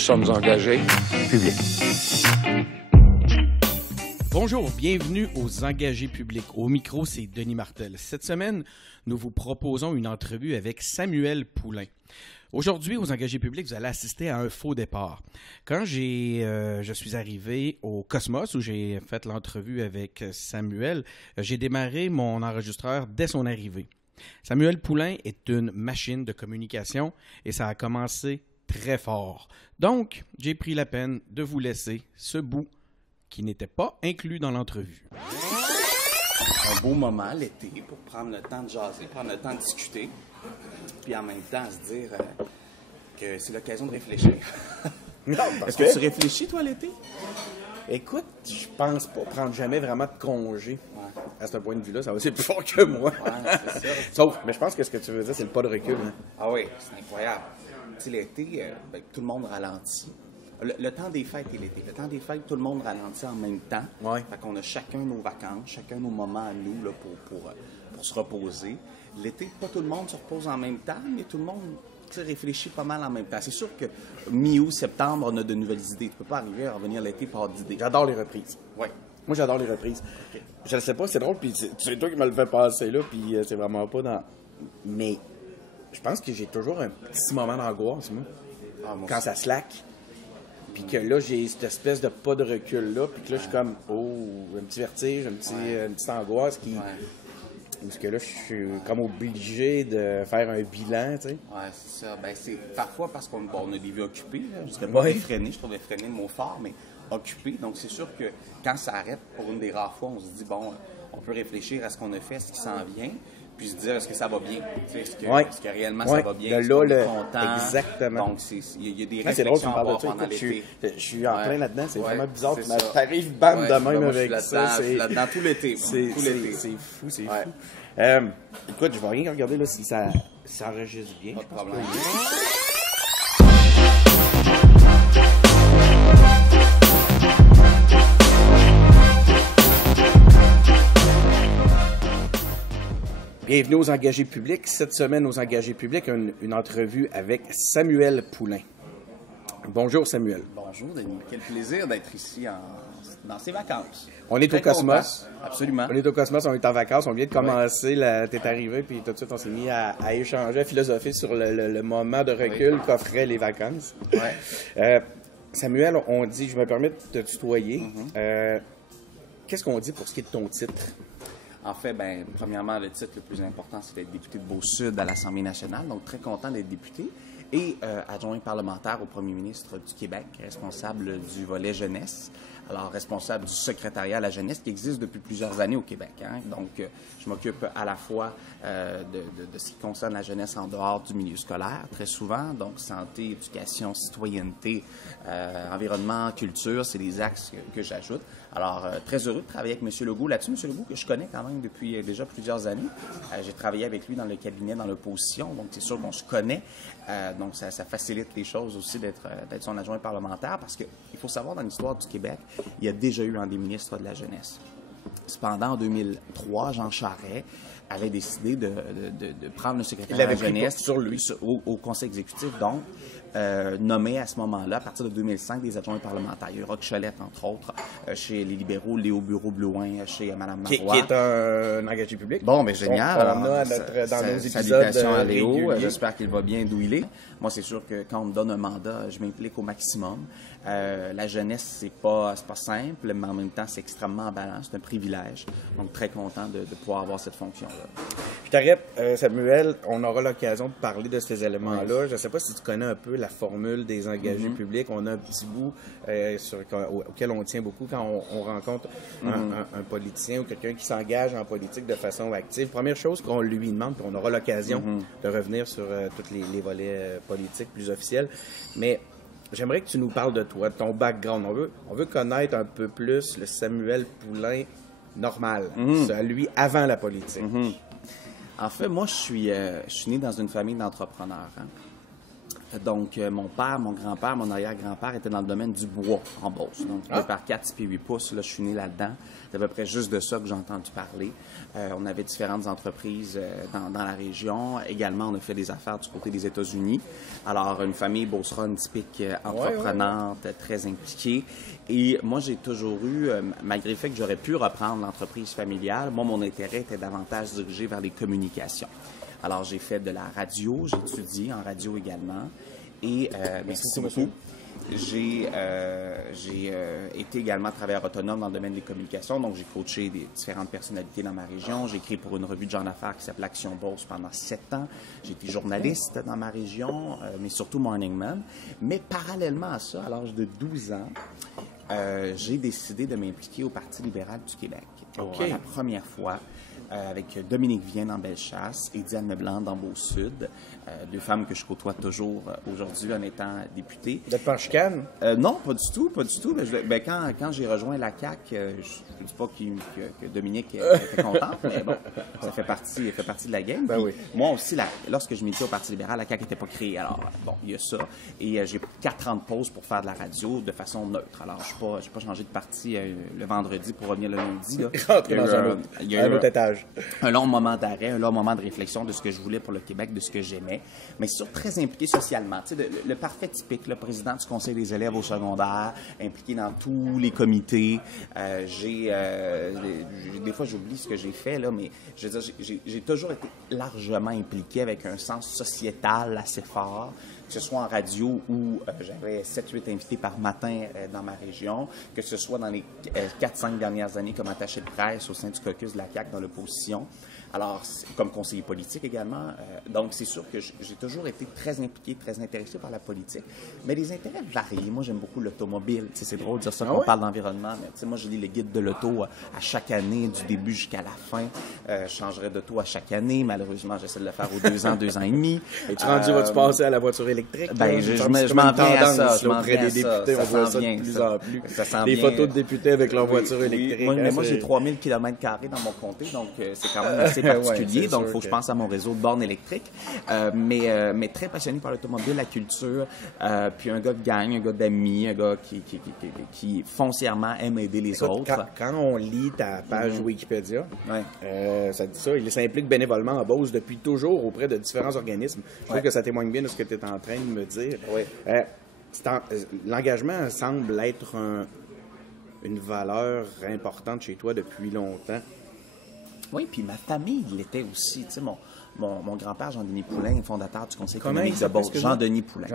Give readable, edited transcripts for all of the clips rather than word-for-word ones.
sommes engagés publics. Bonjour, bienvenue aux Engagés publics. Au micro, c'est Denis Martel. Cette semaine, nous vous proposons une entrevue avec Samuel Poulain. Aujourd'hui, aux Engagés publics, vous allez assister à un faux départ. Quand je suis arrivé au Cosmos, où j'ai fait l'entrevue avec Samuel, j'ai démarré mon enregistreur dès son arrivée. Samuel Poulain est une machine de communication et ça a commencé très fort. Donc, j'ai pris la peine de vous laisser ce bout qui n'était pas inclus dans l'entrevue. Un beau moment l'été pour prendre le temps de jaser, prendre le temps de discuter, puis en même temps se dire que c'est l'occasion de réfléchir. Est-ce que tu réfléchis, toi, l'été? Écoute, je pense pas prendre jamais vraiment de congé. Ouais. À ce point de vue-là, ça va être plus fort que moi. Ouais, c'est ça. Sauf, mais je pense que ce que tu veux dire, c'est le pas de recul. Hein. Ah oui, c'est incroyable. Tu sais, l'été, tout le monde ralentit. Le temps des fêtes et l'été. Le temps des fêtes, tout le monde ralentit en même temps. Ouais. Fait qu'on a chacun nos vacances, chacun nos moments à nous là, pour se reposer. L'été, pas tout le monde se repose en même temps, mais tout le monde réfléchit pas mal en même temps. C'est sûr que mi-août, septembre, on a de nouvelles idées. Tu peux pas arriver à revenir l'été par d'idées. J'adore les reprises. Oui. Moi, j'adore les reprises. Okay. Je ne sais pas, c'est drôle, puis c'est toi qui me le fais passer là, puis c'est vraiment pas dans... Mais je pense que j'ai toujours un petit moment d'angoisse, moi, quand ça slack. Puis que là, j'ai cette espèce de pas de recul-là, puis que là, je suis comme, un petit vertige, une petite angoisse qui... Parce que là, je suis comme obligé de faire un bilan, tu sais. Oui, c'est ça. Ben, c'est parfois parce qu'on a des vies occupées. Là. Je ne dirais pas effréné, je trouve effréné le mot fort, mais occupé. Donc, c'est sûr que quand ça arrête, pour une des rares fois, on se dit, bon, on peut réfléchir à ce qu'on a fait, ce qui s'en vient, puis se dire, est-ce que ça va bien? Est-ce que réellement ça va bien? Est-ce qu'on est content? Exactement. Donc, il y a des réflexions à avoir pendant l'été. Je suis en plein là-dedans, c'est vraiment bizarre. Tu arrives bam de même avec ça. Je suis là-dedans tout l'été. C'est fou, c'est fou. Écoute, je vais rien regarder là si ça enregistre bien. Pas de problème. Bienvenue aux Engagés publics. Cette semaine, aux Engagés publics, une entrevue avec Samuel Poulain. Bonjour, Samuel. Bonjour, Denis. Quel plaisir d'être ici dans ces vacances. On est au Cosmos. Absolument. On est au Cosmos, on est en vacances. On vient de commencer, t'es arrivé, puis tout de suite, on s'est mis à échanger, à philosopher sur le moment de recul qu'offraient les vacances. Ouais. Samuel, on dit, je me permets de te tutoyer. Qu'est-ce qu'on dit pour ce qui est de ton titre? En fait, premièrement, le titre le plus important, c'est d'être député de Beau-Sud à l'Assemblée nationale. Donc, très content d'être député. Et adjoint parlementaire au premier ministre du Québec, responsable du volet jeunesse. Alors, responsable du secrétariat à la jeunesse qui existe depuis plusieurs années au Québec. Hein? Donc, je m'occupe à la fois de ce qui concerne la jeunesse en dehors du milieu scolaire, très souvent. Donc, santé, éducation, citoyenneté, environnement, culture, c'est des axes que j'ajoute. Alors, très heureux de travailler avec M. Legault là-dessus. M. Legault, que je connais quand même depuis déjà plusieurs années. J'ai travaillé avec lui dans le cabinet, dans l'opposition. Donc, c'est sûr qu'on se connaît. Donc, ça facilite les choses aussi d'être son adjoint parlementaire parce qu'il faut savoir, dans l'histoire du Québec, il y a déjà eu un des ministres de la jeunesse. Cependant, en 2003, Jean Charest avait décidé de prendre le secrétaire de la jeunesse sur lui au conseil exécutif, donc nommé à ce moment-là, à partir de 2005, des adjoints parlementaires. Il y a eu Roch Cholette, entre autres, chez les libéraux, Léo Bureau-Blouin, chez Mme Marois. Qui est un engagé public. Bon, mais génial. On a dans nos épisodes salutations à Léo. J'espère qu'il va bien d'où il est. Moi, c'est sûr que quand on me donne un mandat, je m'implique au maximum. La jeunesse, c'est pas simple, mais en même temps, c'est extrêmement emballant. C'est un privilège. Donc, très content de pouvoir avoir cette fonction-là. Je t'arrête, Samuel. On aura l'occasion de parler de ces éléments-là. Je ne sais pas si tu connais un peu la formule des engagés publics. On a un petit bout auquel on tient beaucoup quand on rencontre un politicien ou quelqu'un qui s'engage en politique de façon active. Première chose qu'on lui demande, puis on aura l'occasion de revenir sur tous les volets politiques plus officiels, mais j'aimerais que tu nous parles de toi, de ton background. On veut connaître un peu plus le Samuel Poulain normal, celui avant la politique. En fait, moi, je suis né dans une famille d'entrepreneurs. Hein? Donc, mon père, mon grand-père, mon arrière-grand-père étaient dans le domaine du bois en Beauce. Donc, 2 par 4, 6 pieds 8 pouces, là, je suis né là-dedans. C'est à peu près juste de ça que j'ai entendu parler. On avait différentes entreprises dans la région. Également, on a fait des affaires du côté des États-Unis. Alors, une famille beauceronne typique entreprenante, très impliquée. Et moi, j'ai toujours eu, malgré le fait que j'aurais pu reprendre l'entreprise familiale, moi, mon intérêt était davantage dirigé vers les communications. Alors, j'ai fait de la radio, j'ai étudié en radio également. Et merci beaucoup. J'ai été également travailleur autonome dans le domaine des communications, donc j'ai coaché des différentes personnalités dans ma région. J'ai écrit pour une revue de genre d'affaires qui s'appelle Action Beauce pendant 7 ans. J'ai été journaliste dans ma région, mais surtout Morning Man. Mais parallèlement à ça, à l'âge de 12 ans, j'ai décidé de m'impliquer au Parti libéral du Québec. Pour la première fois, avec Dominique Vienne en Bellechasse et Diane Leblanc dans Beau-Sud, 2 femmes que je côtoie toujours aujourd'hui en étant députée. Vous êtes pas en chicane? Non, pas du tout, pas du tout. Mais quand j'ai rejoint la CAQ, je ne dis pas que Dominique était contente, mais bon, ça fait partie de la game. Ben oui. Moi aussi, lorsque je militais au Parti libéral, la CAQ n'était pas créée. Alors, bon, il y a ça. Et j'ai 4 ans de pause pour faire de la radio de façon neutre. Alors, je n'ai pas changé de parti le vendredi pour revenir le lundi. Rentrer dans un autre étage. Un long moment d'arrêt, un long moment de réflexion de ce que je voulais pour le Québec, de ce que j'aimais, mais surtout très impliqué socialement. Tu sais, le parfait typique, le président du conseil des élèves au secondaire, impliqué dans tous les comités. Des fois, j'oublie ce que j'ai fait, là, mais je veux dire, j'ai toujours été largement impliqué avec un sens sociétal assez fort, que ce soit en radio où j'avais 7-8 invités par matin dans ma région, que ce soit dans les 4-5 dernières années comme attaché de presse au sein du caucus de la CAQ dans l'opposition. Alors, comme conseiller politique également. Donc, c'est sûr que j'ai toujours été très impliqué, très intéressé par la politique. Mais les intérêts varient. Moi, j'aime beaucoup l'automobile. Tu sais, c'est drôle de dire ça quand on parle d'environnement. Mais tu sais, moi, je lis le guide de l'auto à chaque année, du début jusqu'à la fin. Je changerai d'auto à chaque année. Malheureusement, j'essaie de le faire aux 2 ans, 2 ans et demi. Et tu vas-tu passer à la voiture électrique? Ben, je m'en viens à ça. Auprès des députés, on voit ça de plus en plus. Les photos de députés avec leur voiture électrique. Moi, j'ai 3000 km² dans mon comté, donc c'est quand même assez particulier. Donc, il faut que je pense à mon réseau de bornes électriques. Mais très passionné par l'automobile, la culture, puis un gars de gang, un gars d'amis, un gars qui foncièrement aime aider les autres. Quand on lit ta page Wikipédia, ça dit ça, il s'implique bénévolement en Beauce depuis toujours auprès de différents organismes. Je trouve que ça témoigne bien de ce que tu es en train de me dire. L'engagement semble être une valeur importante chez toi depuis longtemps. Oui, puis ma famille l'était aussi. Tu sais, mon grand-père, Jean-Denis Poulain, fondateur du Conseil économique de Beauce. Jean-Denis Poulain.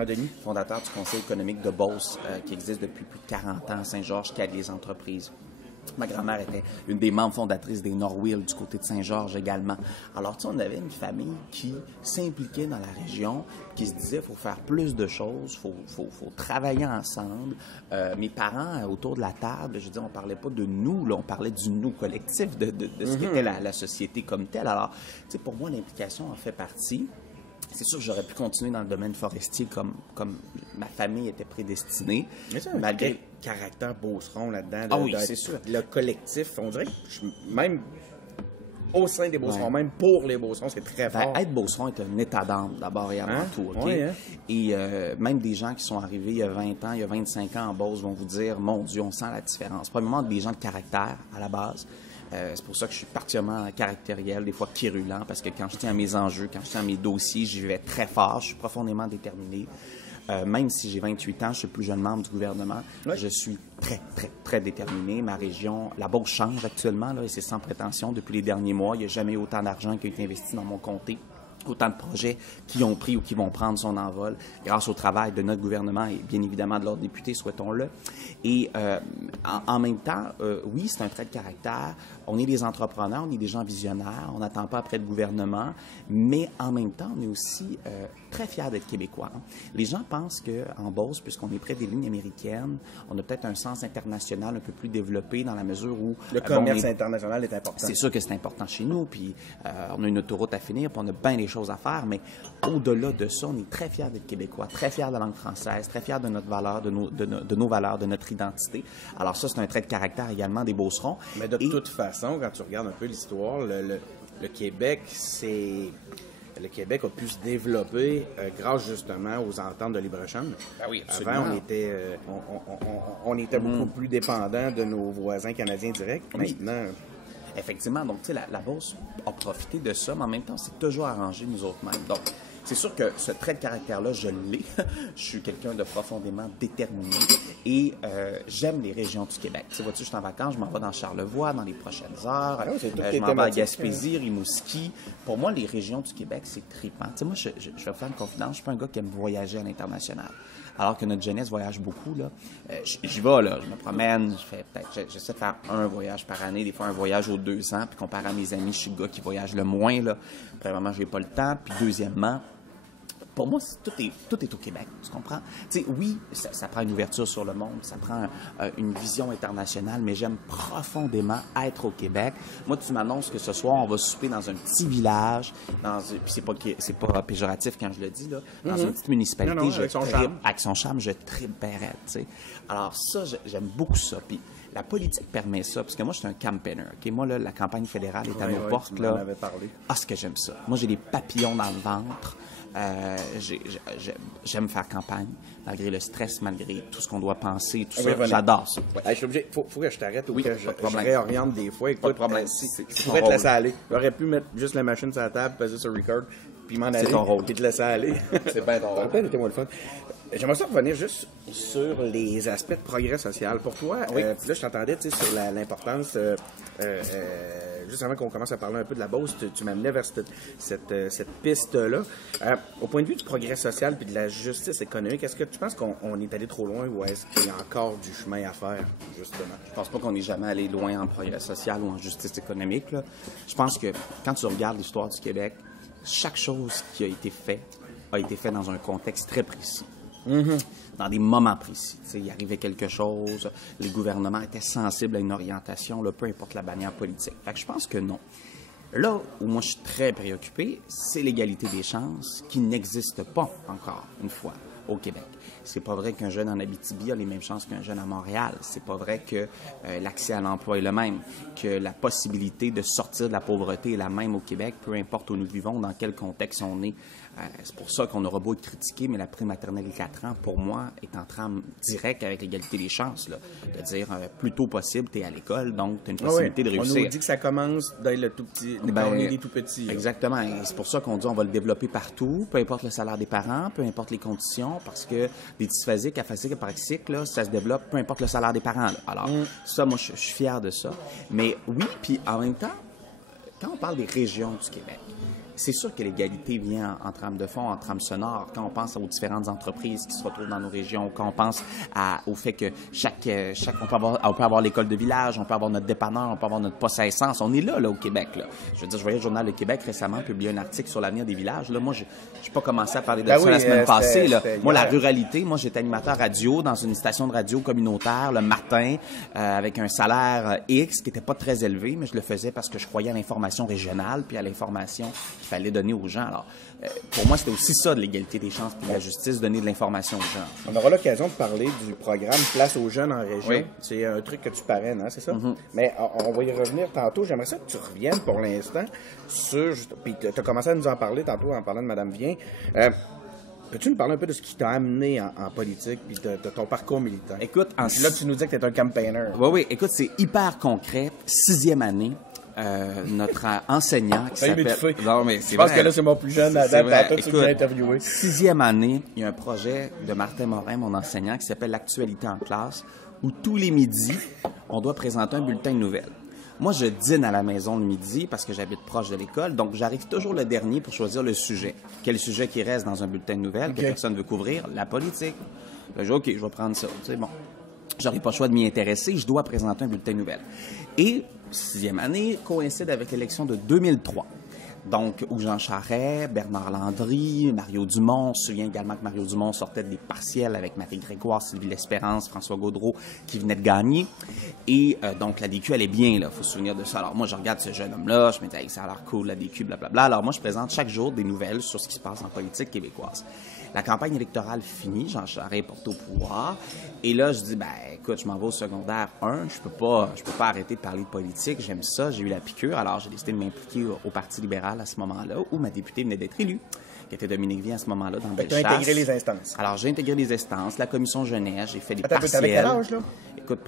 Fondateur du Conseil économique de Beauce, qui existe depuis plus de 40 ans à Saint-Georges, qui aide les entreprises. Ma grand-mère était une des membres fondatrices des Norwil du côté de Saint-Georges également. Alors, tu sais, on avait une famille qui s'impliquait dans la région, qui se disait, il faut faire plus de choses, faut travailler ensemble. Mes parents, autour de la table, je veux dire, on parlait pas de nous, là, on parlait du nous collectif, de ce qu'était la société comme telle. Alors, tu sais, pour moi, l'implication en fait partie. C'est sûr que j'aurais pu continuer dans le domaine forestier comme ma famille était prédestinée. Mais ça, malgré caractère beauceron là-dedans. Ah oui, c'est sûr. Le collectif, on dirait que même au sein des beaucerons, même pour les beaucerons, c'est très fort. Être beauceron est un état d'âme, d'abord et avant tout. Okay? Et même des gens qui sont arrivés il y a 20 ans, il y a 25 ans en Beauce vont vous dire, mon Dieu, on sent la différence. Premièrement, des gens de caractère à la base. C'est pour ça que je suis particulièrement caractériel, des fois quérulent, parce que quand je tiens à mes enjeux, quand je tiens à mes dossiers, j'y vais très fort, je suis profondément déterminé. Même si j'ai 28 ans, je suis le plus jeune membre du gouvernement, je suis très, très, très déterminé. Ma région, la Beauce change actuellement, là, et c'est sans prétention. Depuis les derniers mois, il n'y a jamais eu autant d'argent qui a été investi dans mon comté. Autant de projets qui ont pris ou qui vont prendre son envol grâce au travail de notre gouvernement et bien évidemment de leurs députés, souhaitons-le. Et en même temps, oui, c'est un trait de caractère. On est des entrepreneurs, on est des gens visionnaires, on n'attend pas après le gouvernement, mais en même temps, on est aussi très fiers d'être Québécois. Les gens pensent qu'en Beauce, puisqu'on est près des lignes américaines, on a peut-être un sens international un peu plus développé dans la mesure où... Le commerce international est important. C'est sûr que c'est important chez nous, puis on a une autoroute à finir, puis on a bien des choses à faire, mais au-delà de ça, on est très fiers d'être Québécois, très fiers de la langue française, très fiers de notre valeur, de nos valeurs, de notre identité. Alors ça, c'est un trait de caractère également des Beaucerons. Mais de toute façon, quand tu regardes un peu l'histoire, le Québec, c'est le Québec a pu se développer grâce justement aux ententes de libre-échange. Ben oui, absolument. Avant, on était beaucoup plus dépendant de nos voisins canadiens directs. Oui. Maintenant... Effectivement, donc tu sais, la Beauce a profité de ça, mais en même temps, c'est toujours arrangé nous autres mêmes. Donc, c'est sûr que ce trait de caractère-là, je l'ai. Je suis quelqu'un de profondément déterminé et j'aime les régions du Québec. Tu sais, vois-tu, je suis en vacances, je m'en vais dans Charlevoix dans les prochaines heures. Je m'en vais à Gaspésie, Rimouski. Pour moi, les régions du Québec, c'est trippant. Tu sais, moi, je vais faire une confidence, je suis pas un gars qui aime voyager à l'international. Alors que notre jeunesse voyage beaucoup, là. J'y vais, là. Je me promène, j'essaie de faire un voyage par année, des fois un voyage aux 2 ans. Puis comparé à mes amis, je suis le gars qui voyage le moins, là. Premièrement, j'ai pas le temps. Puis deuxièmement, pour moi, tout est au Québec, tu comprends? Tu sais, oui, ça prend une ouverture sur le monde, ça prend une vision internationale, mais j'aime profondément être au Québec. Moi, tu m'annonces que ce soir, on va souper dans un petit village, puis c'est pas péjoratif quand je le dis, là, dans une petite municipalité, avec son charme, je triperais, tu sais. Alors ça, j'aime beaucoup ça. Puis la politique permet ça, parce que moi, je suis un campaigner. Okay? Moi, là, la campagne fédérale est à nos portes. Là. Ah, ce que j'aime ça. Moi, j'ai des papillons dans le ventre. J'aime faire campagne, malgré le stress, malgré tout ce qu'on doit penser, tout ça. J'adore ça. Ouais. Je suis obligé. Faut que je t'arrête ou que je réoriente des fois. Écoute, pas de problème. Je pourrais te laisser aller. J'aurais pu mettre juste la machine sur la table, peser sur record, puis m'en aller. C'est ton rôle. Puis te laisser aller. C'est bien ton rôle. C'était-moi le fun. J'aimerais ça revenir juste sur les aspects de progrès social. Pour toi, là, je t'entendais sur l'importance, juste avant qu'on commence à parler un peu de la Beauce, tu m'amenais vers cette piste-là. Au point de vue du progrès social puis de la justice économique, est-ce que tu penses qu'on est allé trop loin ou est-ce qu'il y a encore du chemin à faire, justement? Je pense pas qu'on est jamais allé loin en progrès social ou en justice économique, là. Je pense que quand tu regardes l'histoire du Québec, chaque chose qui a été faite dans un contexte très précis. Dans des moments précis. T'sais, il arrivait quelque chose, les gouvernements étaient sensibles à une orientation, là, peu importe la bannière politique. Fait que je pense que non. Là où moi je suis très préoccupé, c'est l'égalité des chances qui n'existe pas encore, une fois, au Québec. C'est pas vrai qu'un jeune en Abitibi a les mêmes chances qu'un jeune à Montréal. C'est pas vrai que l'accès à l'emploi est le même, que la possibilité de sortir de la pauvreté est la même au Québec, peu importe où nous vivons, dans quel contexte on est. C'est pour ça qu'on aura beau être critiqué, mais la prématernelle 4 ans, pour moi, est en trame directe avec l'égalité des chances. Là. De dire, plus tôt possible, tu es à l'école, donc tu as une possibilité de réussir. On nous dit que ça commence dès le tout petit, quand on est des tout petits. Exactement. Et c'est pour ça qu'on dit on va le développer partout, peu importe le salaire des parents, peu importe les conditions, parce que des dysphasiques, aphasiques, apraxiques, là, ça se développe, peu importe le salaire des parents. Là. Alors, ça, moi, je suis fier de ça. Mais oui, puis en même temps, quand on parle des régions du Québec, c'est sûr que l'égalité vient en trame de fond, en trame sonore. Quand on pense aux différentes entreprises qui se retrouvent dans nos régions, quand on pense au fait que on peut avoir l'école de village, on peut avoir notre dépanneur, on peut avoir notre poste à essence. On est là au Québec. Là. Je veux dire, je voyais le Journal de Québec récemment publier un article sur l'avenir des villages. Là, moi, je n'ai pas commencé à parler de ça la semaine passée. Là. Moi, la ruralité, moi, j'étais animateur radio dans une station de radio communautaire le matin avec un salaire X qui n'était pas très élevé, mais je le faisais parce que je croyais à l'information régionale puis à l'information qu'il fallait donner aux gens. Alors, pour moi, c'était aussi ça de l'égalité des chances puis de la justice, donner de l'information aux gens. On aura l'occasion de parler du programme Place aux jeunes en région. Oui. C'est un truc que tu parraines, hein, c'est ça? Mais on va y revenir tantôt. J'aimerais ça que tu reviennes pour l'instant sur... Puis tu as commencé à nous en parler tantôt en parlant de Mme Vien. Peux-tu nous parler un peu de ce qui t'a amené en politique puis de ton parcours militant? Écoute, là, tu nous dis que tu es un campaigner. Oui. Écoute, c'est hyper concret. 6e année. Notre enseignant qui s'appelle... Non, mais c'est vrai. Je pense que là, c'est mon plus jeune adepte à tout ce que j'ai interviewé. 6e année, il y a un projet de Martin Morin, mon enseignant, qui s'appelle l'Actualité en classe, où tous les midis, on doit présenter un bulletin de nouvelles. Moi, je dîne à la maison le midi parce que j'habite proche de l'école, donc j'arrive toujours le dernier pour choisir le sujet. Quel sujet qui reste dans un bulletin de nouvelles que personne ne veut couvrir? La politique. Là, je dis, OK, je vais prendre ça. C'est bon. J'aurais pas le choix de m'y intéresser, je dois présenter un bulletin de nouvelles. Et 6e année coïncide avec l'élection de 2003. Donc, où Jean Charest, Bernard Landry, Mario Dumont. On se souvient également que Mario Dumont sortait des partiels avec Marie Grégoire, Sylvie L'Espérance, François Gaudreault, qui venaient de gagner. Et donc, la DQ, elle est bien, là. Il faut se souvenir de ça. Alors, moi, je regarde ce jeune homme-là. Je me dis, hey, ça a l'air cool, la DQ, blablabla. Alors, moi, je présente chaque jour des nouvelles sur ce qui se passe en politique québécoise. La campagne électorale finie, Jean Charest est porté au pouvoir. Et là, je dis, écoute, je m'en vais au secondaire 1. Je peux pas arrêter de parler de politique. J'aime ça. J'ai eu la piqûre. Alors, j'ai décidé de m'impliquer au Parti libéral fédéral à ce moment-là, où ma députée venait d'être élue, qui était Dominique Vie à ce moment-là dans Bellechasse. Tu as intégré les instances. Alors, j'ai intégré les instances, la commission jeunesse, j'ai fait des Attends, partiels. t'avais quel âge, là? Écoute,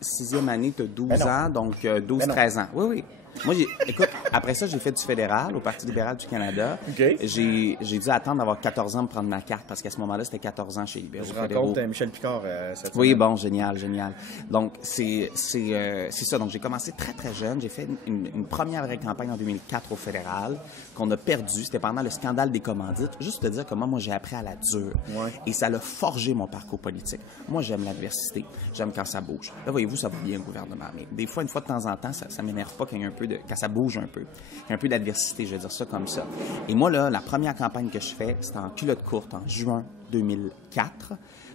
sixième année, tu as 12 ans, donc 12-13 ans. Oui, oui. Moi, écoute, après ça, j'ai fait du fédéral au Parti libéral du Canada. OK. J'ai dû attendre d'avoir 14 ans pour prendre ma carte, parce qu'à ce moment-là, c'était 14 ans chez Libéraux Je fédéraux. rencontre Michel Picard cette Oui, semaine. bon, génial, génial. Donc, c'est ça. Donc, j'ai commencé très, très jeune. J'ai fait une première vraie campagne en 2004 au fédéral qu'on a perdue. C'était pendant le scandale des commandites. Juste te dire comment moi, j'ai appris à la dure. Ouais. Et ça l'a forgé mon parcours politique. Moi, j'aime l'adversité. J'aime quand ça bouge. Là, voyez-vous, ça va bien, le gouvernement. Mais des fois, une fois de temps en temps, ça m'énerve pas qu'il y ait un peu quand ça bouge un peu. Il y a un peu d'adversité, je vais dire ça comme ça. Et moi, là, la première campagne que je fais, c'était en culotte courte en juin 2004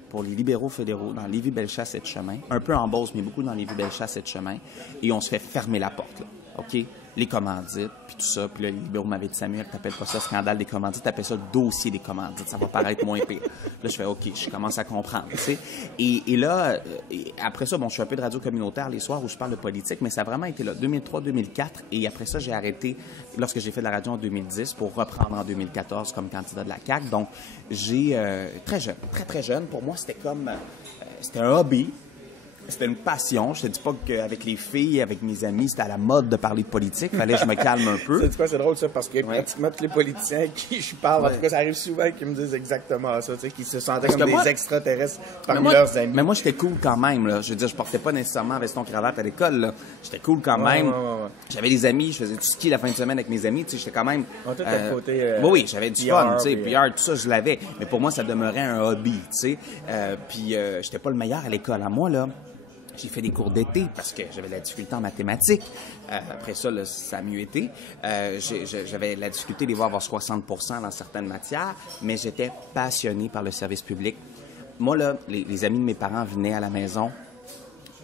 pour les libéraux fédéraux dans Lévis-Bellechasse et Chemin. Un peu en Beauce, mais beaucoup dans Lévis-Bellechasse et Chemin. Et on se fait fermer la porte, là. OK? Les commandites, puis tout ça. Puis là, les libéraux m'avaient dit, Samuel, t'appelles pas ça scandale des commandites, t'appelles ça dossier des commandites. Ça va paraître moins pire. Là, je fais, OK, je commence à comprendre, tu sais. Et là, après ça, bon, je fais un peu de radio communautaire les soirs où je parle de politique, mais ça a vraiment été là, 2003-2004. Et après ça, j'ai arrêté lorsque j'ai fait de la radio en 2010 pour reprendre en 2014 comme candidat de la CAQ. Donc, j'ai, très jeune, très, très jeune. Pour moi, c'était comme, c'était un hobby. C'était une passion. Je te dis pas qu'avec les filles, avec mes amis, c'était à la mode de parler de politique. Fallait que je me calme un peu. C'est quoi, c'est drôle ça, parce que pratiquement tous les politiciens à qui je parle, en tout cas, ça arrive souvent qu'ils me disent exactement ça, tu sais, qu'ils se sentaient comme des extraterrestres parmi leurs amis. Mais moi, j'étais cool quand même, là. Je veux dire, je portais pas nécessairement veston-cravate à l'école, là. J'étais cool quand même. Ouais. J'avais des amis, je faisais du ski la fin de semaine avec mes amis, tu sais, j'étais quand même... On tout le côté... oui, j'avais du PR, fun, tu sais, PR, tout ça, je l'avais. Mais pour moi, ça demeurait un hobby, tu sais. Puis, j'étais pas le meilleur à l'école. À moi, là, j'ai fait des cours d'été parce que j'avais de la difficulté en mathématiques. Après ça, là, ça a mieux été. J'avais la difficulté de voir avoir 60% dans certaines matières, mais j'étais passionné par le service public. Moi, là, les amis de mes parents venaient à la maison.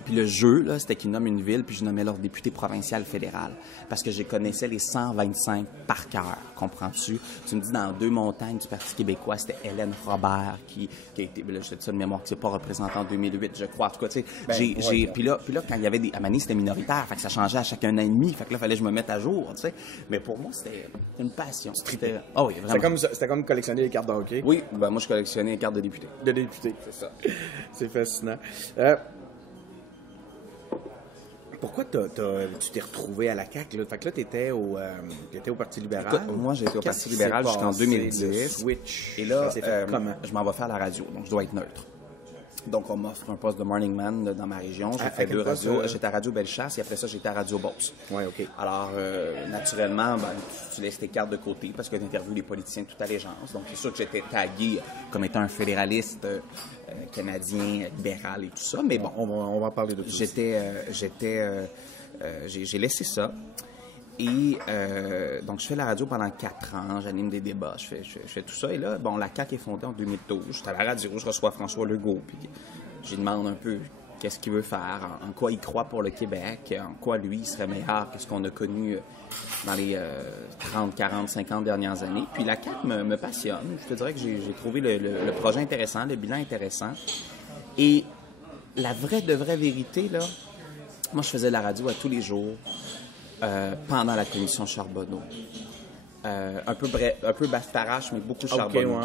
Puis le jeu, là, c'était qu'ils nomment une ville, puis je nommais leur député provincial fédéral. Parce que je connaissais les 125 par cœur, comprends-tu? Tu me dis, dans deux montagnes du Parti québécois, c'était Hélène Robert qui a été, là, je te dis ça de mémoire, qui s'est pas représentée en 2008, je crois. En tout cas, tu sais, puis là, quand il y avait à Mané, c'était minoritaire, fait que ça changeait à chaque un an et demi, fait que là, fallait que je me mette à jour, tu sais. Mais pour moi, c'était une passion. C'était... Oh, oui, vraiment. C'était comme collectionner les cartes de hockey. Oui, ben moi, je collectionnais les cartes de député. De député, c'est ça. C'est fascinant. Pourquoi tu t'es retrouvé à la CAQ, là? Fait que là, t'étais au Parti libéral. Écoute, moi, j'ai été au Parti libéral jusqu'en 2010. Switch. Et là, comment? je m'en vais faire la radio, donc je dois être neutre. Donc, on m'offre un poste de morning man dans ma région. J'ai fait deux radios. J'étais à Radio Bellechasse et après ça, j'étais à Radio Beauce. Oui, OK. Alors, naturellement, ben, tu laisses tes cartes de côté parce que tu interviews les politiciens de toute allégeance. Donc, c'est sûr que j'étais tagué comme étant un fédéraliste canadien, libéral et tout ça. Mais bon, on va en parler de tout ça. J'ai laissé ça. Et donc, je fais la radio pendant 4 ans, j'anime des débats, je fais tout ça. Et là, bon, la CAQ est fondée en 2012. Je suis à la radio, je reçois François Legault, puis je lui demande un peu qu'est-ce qu'il veut faire, en quoi il croit pour le Québec, en quoi lui il serait meilleur que ce qu'on a connu dans les 30, 40, 50 dernières années. Puis la CAQ me passionne. Je te dirais que j'ai trouvé le projet intéressant, le bilan intéressant. Et la vraie vérité, là, moi, je faisais la radio à tous les jours. Pendant la commission Charbonneau. Un peu bastarache, mais beaucoup Charbonneau.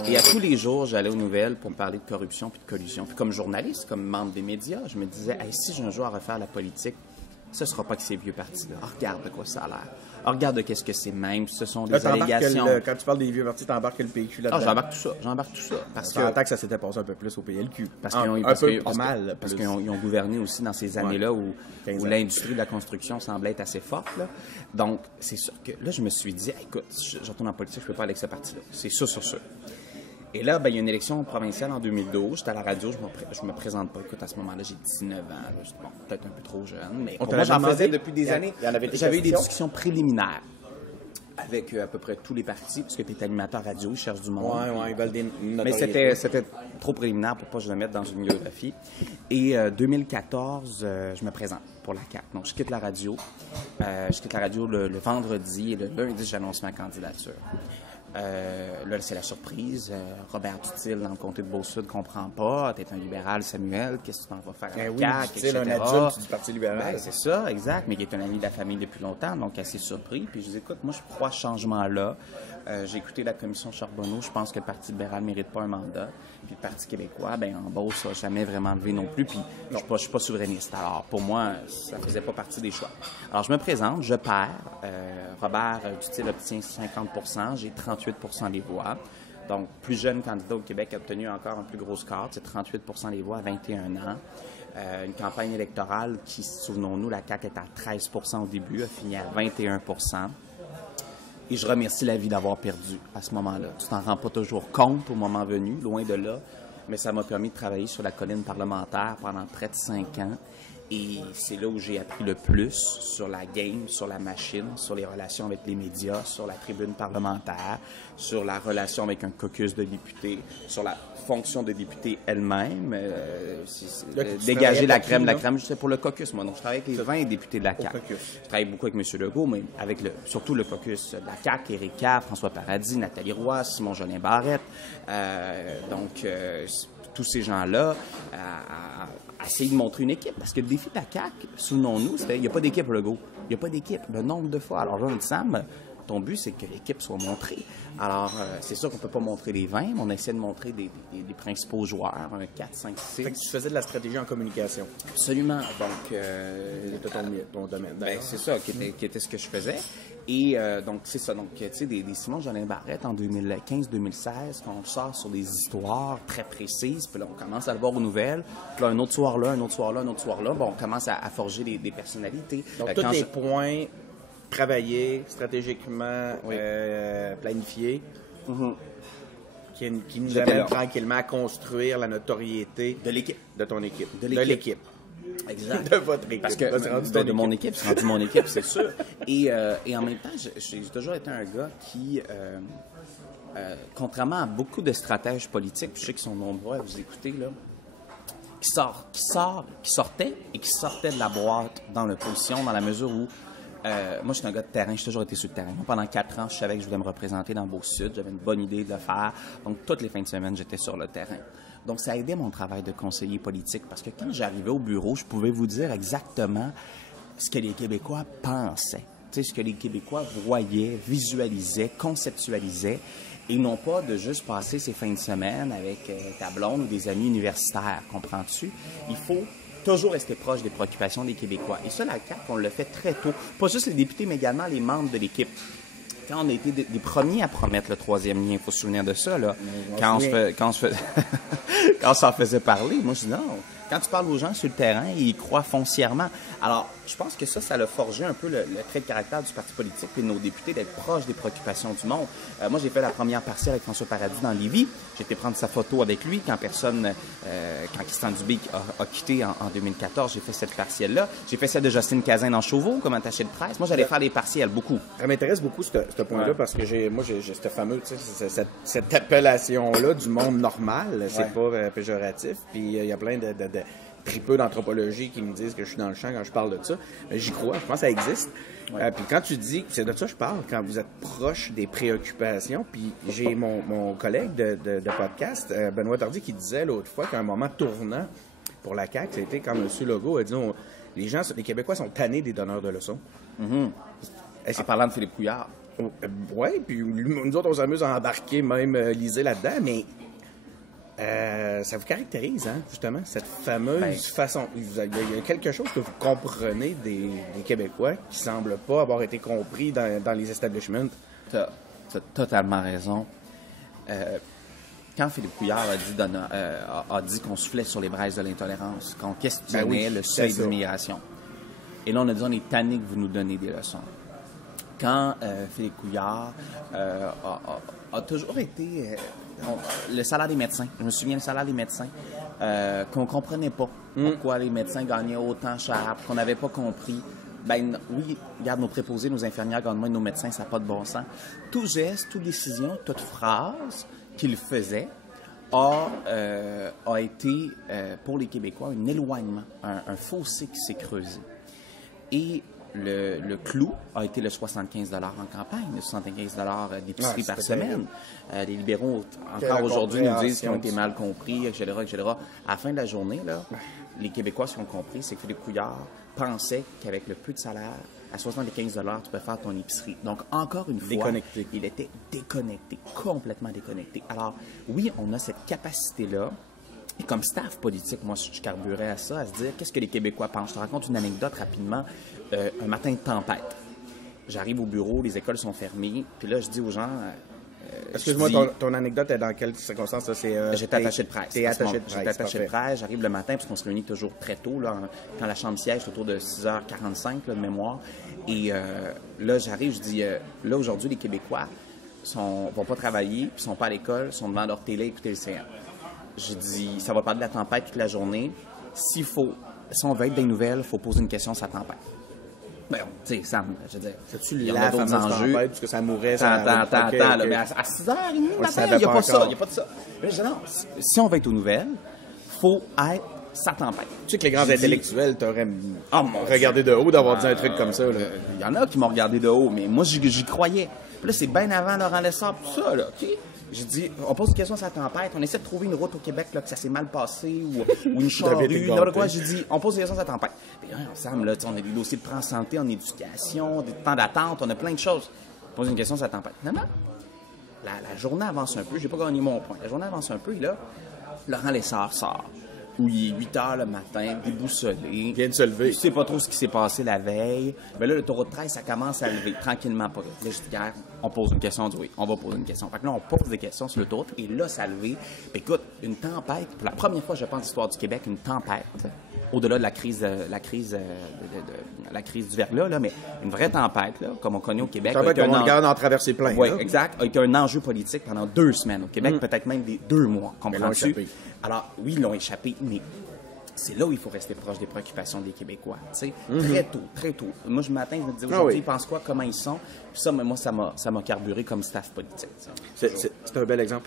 Ouais. Et à tous les jours, j'allais aux nouvelles pour me parler de corruption puis de collusion. Puis comme journaliste, comme membre des médias, je me disais, hey, si j'ai un jour à refaire la politique, ce ne sera pas que ces vieux partis-là. Oh, regarde de quoi ça a l'air. Oh, regarde de qu'est-ce que c'est même. Ce sont des allégations. Quand tu parles des vieux partis, t'embarques le PQ là-dedans. Ah, j'embarque tout ça. Parce que que ça s'était passé un peu plus au PLQ. Parce qu'ils ont gouverné aussi dans ces années-là où l'industrie de la construction semblait être assez forte. Là. Donc, c'est sûr que là, je me suis dit, écoute, je retourne en politique, je ne peux pas aller avec ce parti-là. C'est sûr. Et là, ben, il y a une élection provinciale en 2012. J'étais à la radio, je me présente pas. Écoute, à ce moment-là, j'ai 19 ans. Bon, peut-être un peu trop jeune, mais moi, j'en faisais depuis des années. J'avais eu des discussions préliminaires avec à peu près tous les partis, parce que tu es animateur radio, ils cherchent du monde. Oui, ils veulent des notoriétés. Mais c'était trop préliminaire pour pas que je le mette dans une biographie. Et 2014, je me présente pour la CAQ. Donc, je quitte la radio. Je quitte la radio le vendredi et le lundi, j'annonce ma candidature. Là, c'est la surprise. Robert Dutil, dans le comté de Beauce-Sud, comprend pas. T'es un libéral, Samuel. Qu'est-ce que tu t'en vas faire à la CAQ, Dutil, etc. un adulte du Parti libéral. Ben, c'est ça, exact, mais qui est un ami de la famille depuis longtemps, donc assez surpris. Puis je dis, écoute, moi, je crois à ce changement-là. J'ai écouté la commission Charbonneau. Je pense que le Parti libéral ne mérite pas un mandat. Puis le Parti québécois, ben en Beauce, ça n'a jamais vraiment levé non plus. Puis je suis pas souverainiste. Alors, pour moi, ça faisait pas partie des choix. Alors, je me présente, je perds. Robert Dutil obtient 50 %, j'ai 38 % des voix. Donc, plus jeune candidat au Québec a obtenu encore un plus gros score, c'est 38 % des voix à 21 ans. Une campagne électorale qui, souvenons-nous, la CAQ est à 13 % au début, a fini à 21 %. Et je remercie la vie d'avoir perdu à ce moment-là. Tu t'en rends pas toujours compte au moment venu, loin de là, mais ça m'a permis de travailler sur la colline parlementaire pendant près de 5 ans. Et c'est là où j'ai appris le plus sur la game, sur la machine, sur les relations avec les médias, sur la tribune parlementaire, sur la relation avec un caucus de députés, sur la fonction de député elle-même, dégager la crème, je sais pour le caucus, moi. Donc, je travaille avec les 20 députés de la CAQ. Je travaille beaucoup avec M. Legault, mais avec surtout le caucus de la CAQ, Éric Kerr, François Paradis, Nathalie Roy, Simon Jolin Barrette. Tous ces gens-là à essayer de montrer une équipe. Parce que le défi de la CAQ, souvenons-nous, c'était il n'y a pas d'équipe, Legault. Il n'y a pas d'équipe. Le nombre de fois. Alors, Jean Sam, ton but, c'est que l'équipe soit montrée. Alors, c'est sûr qu'on ne peut pas montrer les 20, mais on essaie de montrer des principaux joueurs, un 4, 5, 6. Fait que tu faisais de la stratégie en communication. Absolument. Donc, c'était ton domaine. Ben, c'est ça qui était ce que je faisais. Et donc, c'est ça. Donc, tu sais, des Simon Jolin Barrette en 2015-2016, quand on sort sur des histoires très précises, puis là, on commence à le voir aux nouvelles. Puis là, un autre soir là, un autre soir là, un autre soir là, bon, on commence à forger des personnalités. Donc, tous les points travaillés, stratégiquement planifiés, qui nous amènent tranquillement à construire la notoriété de l'équipe. De ton équipe. De l'équipe. Exact. De votre équipe. Parce que de mon équipe, c'est rendu mon équipe, c'est sûr. Et en même temps, j'ai toujours été un gars qui, contrairement à beaucoup de stratèges politiques, puis je sais qu'ils sont nombreux à vous écouter, là, qui sortaient de la boîte dans l'opposition, dans la mesure où moi, je suis un gars de terrain, j'ai toujours été sur le terrain. Moi, pendant 4 ans, je savais que je voulais me représenter dans Beauce-Sud, j'avais une bonne idée de le faire. Donc, toutes les fins de semaine, j'étais sur le terrain. Donc, ça a aidé mon travail de conseiller politique parce que quand j'arrivais au bureau, je pouvais vous dire exactement ce que les Québécois pensaient. Tu sais, ce que les Québécois voyaient, visualisaient, conceptualisaient, et non pas de juste passer ces fins de semaine avec ta blonde ou des amis universitaires, comprends-tu? Il faut toujours rester proche des préoccupations des Québécois. Et ça, la CAQ, on le fait très tôt. Pas juste les députés, mais également les membres de l'équipe. Quand on a été des premiers à promettre le 3e lien, il faut se souvenir de ça, là. Quand on s'en faisait parler, moi, je dis non. Quand tu parles aux gens sur le terrain, ils y croient foncièrement. Alors, je pense que ça a forgé un peu le trait de caractère du parti politique et de nos députés d'être proches des préoccupations du monde. Moi, j'ai fait la première partielle avec François Paradis dans Lévis. J'ai été prendre sa photo avec lui quand Christian Dubé a quitté en 2014. J'ai fait cette partielle-là. J'ai fait celle de Justine Cazin dans Chauveau comme attaché de presse. Moi, j'allais faire les partielles, beaucoup. Ça m'intéresse beaucoup, ce point-là, parce que j'ai cette fameuse, cette appellation-là du monde normal. C'est pas péjoratif. Puis il y a plein de tripeux d'anthropologie qui me disent que je suis dans le champ quand je parle de ça. J'y crois, je pense que ça existe. Puis quand tu dis, c'est de ça que je parle, quand vous êtes proche des préoccupations, puis j'ai mon collègue de podcast, Benoît Tardy, qui disait l'autre fois qu'à un moment tournant pour la CAQ, c'était quand M. Legault a dit les Québécois sont tannés des donneurs de leçons. En parlant de Philippe Couillard. Oui, puis nous autres, on s'amuse à embarquer même Lisée là-dedans, mais ça vous caractérise, hein, justement, cette fameuse façon. Il y a quelque chose que vous comprenez des Québécois qui ne semble pas avoir été compris dans les establishments. Tu as totalement raison. Quand Philippe Couillard a dit qu'on soufflait sur les braises de l'intolérance, qu'on questionnait le seuil d'immigration, et là, on a dit on est tanné que vous nous donnez des leçons. Quand Philippe Couillard a toujours été... le salaire des médecins. Je me souviens, le salaire des médecins, qu'on ne comprenait pas pourquoi les médecins gagnaient autant cher, qu'on n'avait pas compris. Ben oui, regarde, nos préposés, nos infirmières gagnent moins que nos médecins, ça n'a pas de bon sens. Tout geste, toute décision, toute phrase qu'il faisait a été, pour les Québécois, un éloignement, un fossé qui s'est creusé. Et le clou a été le 75 $ en campagne, le 75 $ d'épicerie par semaine. Les libéraux, encore aujourd'hui, nous disent qu'ils ont été mal compris, etc., etc. À la fin de la journée, là, les Québécois, ce qu'ils ont compris, c'est que Philippe Couillard pensait qu'avec le peu de salaire, à 75 $, tu peux faire ton épicerie. Donc, encore une fois, il était déconnecté, complètement déconnecté. Alors, oui, on a cette capacité-là. Et comme staff politique, moi, je carburais à ça, à se dire, qu'est-ce que les Québécois pensent? Je te raconte une anecdote rapidement. Un matin de tempête. J'arrive au bureau, les écoles sont fermées, puis là, je dis aux gens... Excuse-moi, ton anecdote est dans quelles circonstances? J'étais attaché de presse. T'es attaché de presse. J'étais attaché de presse. J'arrive le matin, parce qu'on se réunit toujours très tôt, là, quand la chambre siège, c'est autour de 6h45 là, de mémoire. Et là, j'arrive, je dis, là, aujourd'hui, les Québécois vont pas travailler, puis sont pas à l'école, sont devant leur télé, écouter le CN. J'ai dit, ça va parler de la tempête toute la journée. Si on veut être des nouvelles, il faut poser une question sur la tempête. Ben, tu sais, Sam, je veux dire, c'est-tu la fameuse tempête, parce que ça mourait, ça... Attends, là, mais à 6h30 matin, il n'y a pas ça, il n'y a pas de ça. Mais je dis, non, si on veut être aux nouvelles, il faut être sa tempête. Tu sais que les grands intellectuels t'auraient regardé de haut d'avoir dit un truc comme ça, là. Il y en a qui m'ont regardé de haut, mais moi, j'y croyais. Puis là, c'est bien avant Laurent Lessard, tout ça, là, OK? J'ai dit, on pose une question sur la tempête, on essaie de trouver une route au Québec, là, que ça s'est mal passé, ou une charrue, n'importe quoi. J'ai dit, on pose une question sur la tempête. Puis là, ensemble, là, on a des dossiers de prêt en santé, en éducation, des temps d'attente, on a plein de choses. On pose une question sur la tempête. Non. La journée avance un peu, j'ai pas gagné mon point. La journée avance un peu, et là, Laurent Lessard sort. Où il est 8 h le matin, déboussolé. Il vient de se lever. Je sais pas trop ce qui s'est passé la veille. Mais là, le taureau de 13, ça commence à lever tranquillement. Pas. Là, je dis, hier, on pose une question. On dit oui, on va poser une question. Fait que là, on pose des questions sur le taureau. Et là, ça a levé. Puis écoute, une tempête, pour la première fois, je pense, l'histoire du Québec, une tempête, au-delà de la crise du verglas, là, mais une vraie tempête, là, comme on connaît au Québec. Tempête comme on regarde en traverser plein. Oui, exact. A été un enjeu politique pendant 2 semaines. Au Québec, peut-être même 2 mois. Comprends-tu? Alors, oui, ils l'ont échappé, mais c'est là où il faut rester proche des préoccupations des Québécois. Tu sais, très tôt. Moi, je m'attends, je me dis aujourd'hui, ils pensent quoi, comment ils sont. Puis ça, moi, ça m'a carburé comme staff politique. C'est un bel exemple.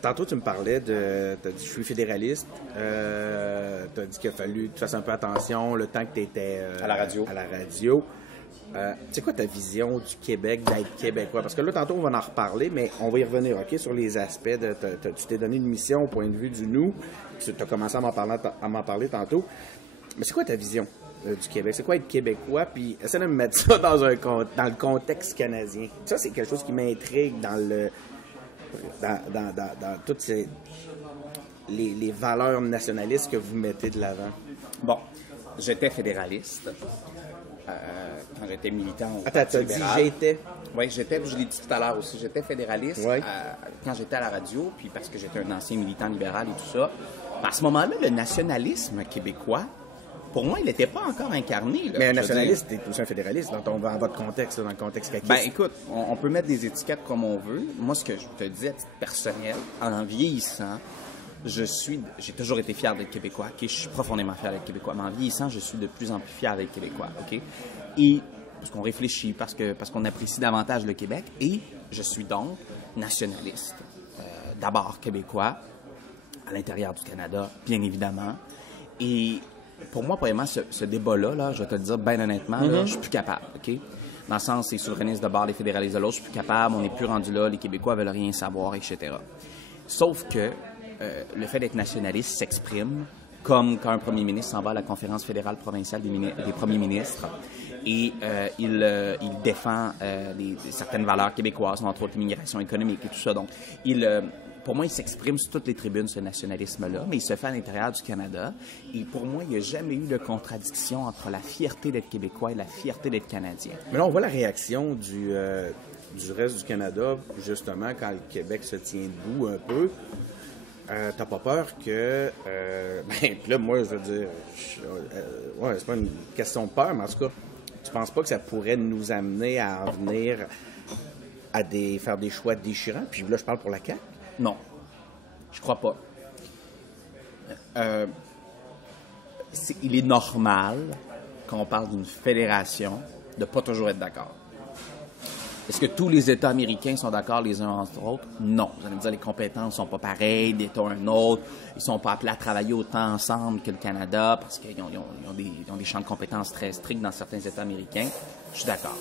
Tantôt, tu me parlais t'as dit, je suis fédéraliste. T'as dit qu'il a fallu que tu fasses un peu attention le temps que tu étais à la radio. C'est quoi ta vision du Québec, d'être québécois? Parce que là, tantôt, on va en reparler, mais on va y revenir, OK, sur les aspects tu t'es donné une mission au point de vue du nous. Tu as commencé à m'en parler tantôt. Mais c'est quoi ta vision du Québec? C'est quoi être québécois? Puis essaie de me mettre ça dans le contexte canadien. Ça, c'est quelque chose qui m'intrigue dans toutes les valeurs nationalistes que vous mettez de l'avant. Bon, j'étais fédéraliste. Quand j'étais militant au Attends, tu as dit j'étais? Oui, j'étais, je l'ai dit tout à l'heure aussi, j'étais fédéraliste quand j'étais à la radio, puis parce que j'étais un ancien militant libéral et tout ça. À ce moment-là, le nationalisme québécois, pour moi, il n'était pas encore incarné. Là, mais un nationaliste, t'es aussi un fédéraliste dans votre contexte, dans le contexte caquiste. Ben écoute, on peut mettre des étiquettes comme on veut. Moi, ce que je te dis à titre personnel, en vieillissant, j'ai toujours été fier d'être Québécois. Okay? Je suis profondément fier d'être Québécois. Mais en vieillissant, je suis de plus en plus fier d'être Québécois. Okay? Et parce qu'on réfléchit, parce qu'on apprécie davantage le Québec. Et je suis donc nationaliste. D'abord Québécois, à l'intérieur du Canada, bien évidemment. Et pour moi, premièrement, ce débat-là, je vais te le dire bien honnêtement, là, je suis plus capable. Okay? Dans le sens, c'est souverainiste de bord, les fédéralistes de l'autre, je suis plus capable, on n'est plus rendu là, les Québécois veulent rien savoir, etc. Sauf que le fait d'être nationaliste s'exprime comme quand un premier ministre s'en va à la conférence fédérale provinciale des premiers ministres et il défend certaines valeurs québécoises, entre autres l'immigration économique et tout ça. Donc, pour moi, il s'exprime sur toutes les tribunes, ce nationalisme-là, mais il se fait à l'intérieur du Canada. Et pour moi, il n'y a jamais eu de contradiction entre la fierté d'être Québécois et la fierté d'être Canadien. Mais là, on voit la réaction du reste du Canada, justement, quand le Québec se tient debout un peu. T'as pas peur que... puis là, moi, je veux dire... c'est pas une question de peur, mais en tout cas, tu penses pas que ça pourrait nous amener à en venir à faire des choix déchirants? Puis là, je parle pour la CAQ. Non, je crois pas. Il est normal, quand on parle d'une fédération, de pas toujours être d'accord. Est-ce que tous les États américains sont d'accord les uns entre autres? Non. Vous allez me dire, les compétences sont pas pareilles d'État à un autre. Ils sont pas appelés à travailler autant ensemble que le Canada parce qu'ils ont des champs de compétences très stricts dans certains États américains. Je suis d'accord.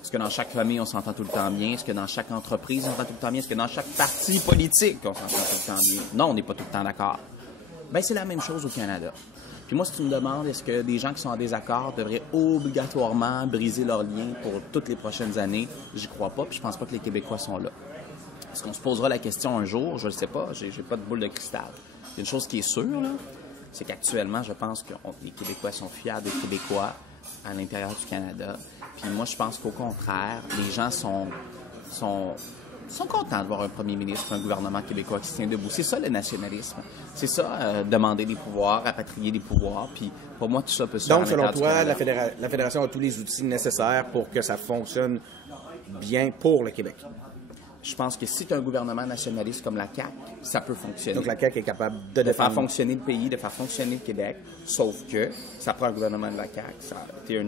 Est-ce que dans chaque famille, on s'entend tout le temps bien? Est-ce que dans chaque entreprise, on s'entend tout le temps bien? Est-ce que dans chaque parti politique, on s'entend tout le temps bien? Non, on n'est pas tout le temps d'accord. Bien, c'est la même chose au Canada. Puis moi, si tu me demandes, est-ce que des gens qui sont en désaccord devraient obligatoirement briser leurs liens pour toutes les prochaines années? J'y crois pas, puis je pense pas que les Québécois sont là. Est-ce qu'on se posera la question un jour? Je ne sais pas, j'ai pas de boule de cristal. Il y a une chose qui est sûre, là, c'est qu'actuellement, je pense que les Québécois sont fiers des Québécois à l'intérieur du Canada. Puis moi, je pense qu'au contraire, les gens sont contents de voir un premier ministre, un gouvernement québécois qui se tient debout. C'est ça le nationalisme. C'est ça, demander des pouvoirs, rapatrier des pouvoirs. Puis pour moi, tout ça peut se faire. Donc, selon toi, la Fédération a tous les outils nécessaires pour que ça fonctionne bien pour le Québec. Je pense que si tu as un gouvernement nationaliste comme la CAQ, ça peut fonctionner. Donc, la CAQ est capable de faire fonctionner le pays, de faire fonctionner le Québec, sauf que ça prend un gouvernement de la CAQ.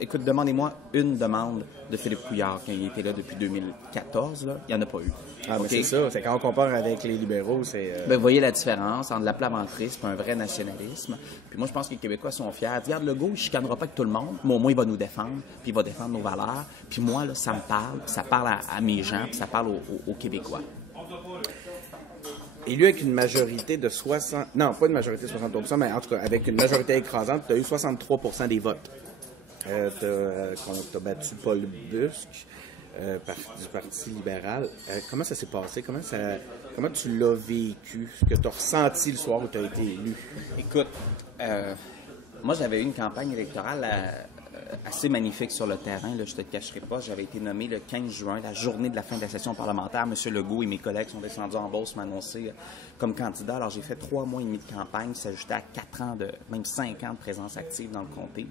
Écoute, demandez-moi une demande de Philippe Couillard quand il était là depuis 2014. Là. Il n'y en a pas eu. Ah, mais c'est ça. C'est quand on compare avec les libéraux, c'est... Ben, vous voyez la différence entre l'applaventrisme et un vrai nationalisme. Puis moi, je pense que les Québécois sont fiers. Regarde, Legault, il ne chicanera pas avec tout le monde, mais au moins, il va nous défendre, puis il va défendre nos valeurs. Puis moi, là, ça me parle, puis ça parle à mes gens, puis ça parle aux Québécois. Élu avec une majorité de 60... Non, pas une majorité de 63%, mais en tout cas, avec une majorité écrasante, tu as eu 63% des votes. T'as battu Paul Busque du Parti libéral. Comment ça s'est passé? Comment tu l'as vécu? Ce que tu as ressenti le soir où tu as été élu? Écoute, moi, j'avais eu une campagne électorale assez magnifique sur le terrain. Là, je ne te le cacherai pas. J'avais été nommé le 15 juin, la journée de la fin de la session parlementaire. M. Legault et mes collègues sont descendus en Beauce m'annoncer comme candidat. Alors, j'ai fait 3 mois et demi de campagne, qui s'ajoutait à 4 ans, même 5 ans de présence active dans le comté.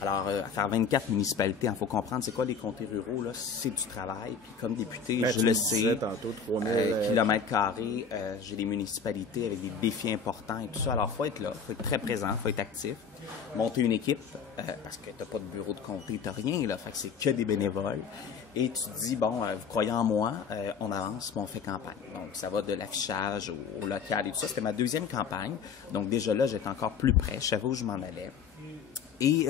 Alors, à faire 24 municipalités, il faut comprendre, c'est quoi les comtés ruraux, là? C'est du travail. Puis comme député, je le sais, tantôt, 3000 kilomètres carrés, j'ai des municipalités avec des défis importants et tout ça. Alors, il faut être là, il faut être très présent, il faut être actif. Monter une équipe, parce que tu n'as pas de bureau de comté, tu n'as rien, là, fait que c'est que des bénévoles. Et tu te dis, bon, vous croyez en moi, on avance, mais on fait campagne. Donc, ça va de l'affichage au local et tout ça. C'était ma deuxième campagne. Donc, déjà là, j'étais encore plus près. Je savais où je m'en allais. Et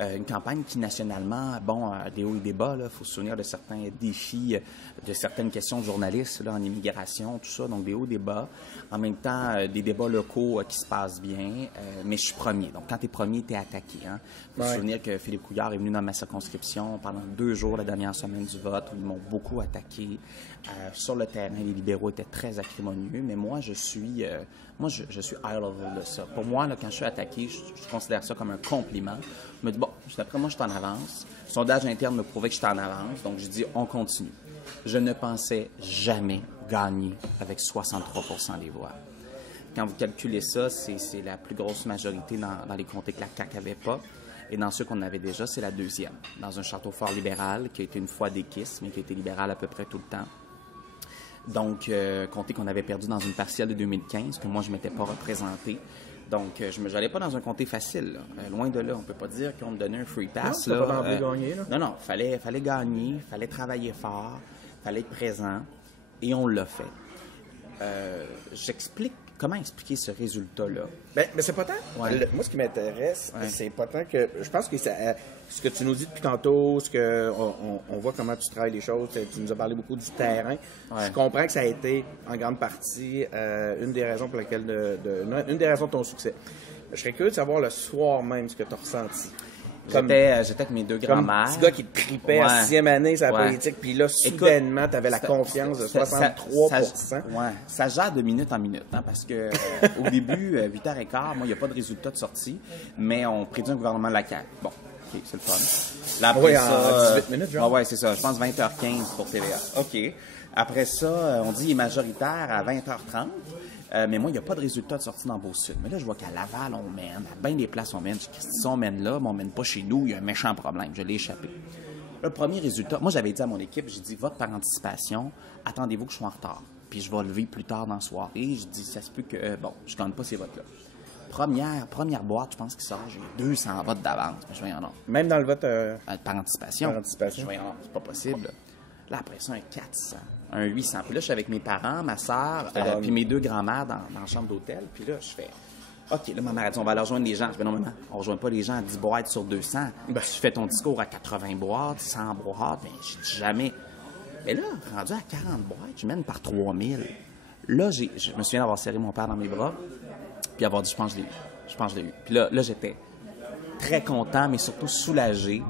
une campagne qui, nationalement, bon, des hauts et des bas, il faut se souvenir de certains défis, de certaines questions de journalistes là, en immigration, tout ça, donc des hauts et des bas. En même temps, des débats locaux qui se passent bien, mais je suis premier. Donc, quand tu es premier, tu es attaqué. Il faut se souvenir que Philippe Couillard est venu dans ma circonscription pendant 2 jours la dernière semaine du vote, où ils m'ont beaucoup attaqué. Sur le terrain, les libéraux étaient très acrimonieux, mais moi, je suis high level de ça. Pour moi, là, quand je suis attaqué, je considère ça comme un compliment. Je me dis, bon, d'après moi, je suis en avance. Le sondage interne me prouvait que j'étais en avance, donc je dis, on continue. Je ne pensais jamais gagner avec 63% des voix. Quand vous calculez ça, c'est la plus grosse majorité dans les comtés que la CAQ n'avait pas. Et dans ceux qu'on avait déjà, c'est la deuxième. Dans un château fort libéral, qui a été une fois déquiste, mais qui a été libéral à peu près tout le temps. Donc, comté qu'on avait perdu dans une partielle de 2015, que moi, je ne m'étais pas représenté. Donc, je n'allais pas dans un comté facile. Loin de là, on ne peut pas dire qu'on me donnait un free pass. Non, pas gagner, là. Non, fallait gagner, fallait travailler fort, fallait être présent, et on l'a fait. Comment expliquer ce résultat-là? Mais c'est pas tant. Ouais. Moi, ce qui m'intéresse, c'est pas tant que... Je pense que ce que tu nous dis depuis tantôt, on voit comment tu travailles les choses, tu nous as parlé beaucoup du terrain. Ouais. Je comprends que ça a été, en grande partie, une des raisons pour laquelle une des raisons de ton succès. Je serais curieux de savoir le soir même ce que tu as ressenti. J'étais avec mes 2 grands-mères. Un petit gars qui te tripait à 6e année sur la politique, puis là, soudainement, tu avais la confiance de 63%. Ça gère de minute en minute, parce que au début, 8h15, moi, il n'y a pas de résultat de sortie, mais on prédit un gouvernement de la CAQ. Bon, OK, c'est le fun. Là, après en 18 minutes, genre? Oui, c'est ça. Je pense 20h15 pour TVA. OK. Après ça, on dit qu'il est majoritaire à 20h30. Mais moi, il n'y a pas de résultat de sortie dans Beauce-Sud. Mais là, je vois qu'à Laval, on mène, à bien des places, on mène. Si on mène là, mais on ne mène pas chez nous, il y a un méchant problème. Je l'ai échappé. Le premier résultat, moi, j'avais dit à mon équipe, j'ai dit, vote par anticipation, attendez-vous que je sois en retard. Puis je vais lever plus tard dans la soirée. Je dis, ça se peut que, je ne gagne pas ces votes-là. première boîte, je pense qu'il sort, j'ai 200 votes d'avance. Je dis, non. Même dans le vote Par anticipation. Par anticipation. Je dis, non, c'est pas possible. Là, après ça, un 400, un 800. Puis là, je suis avec mes parents, ma soeur, puis mes 2 grands-mères dans la chambre d'hôtel. Puis là, je fais, OK, là, ma mère a dit, on va aller rejoindre les gens. Je fais, non, maman, on rejoint pas les gens à 10 boîtes sur 200. Tu fais ton discours à 80 boîtes, 100 boîtes, mais je dis jamais. Mais là, rendu à 40 boîtes, je mène par 3000. Là, je me souviens d'avoir serré mon père dans mes bras, puis avoir dit, je pense que je l'ai eu. Puis là, j'étais très content, mais surtout soulagé.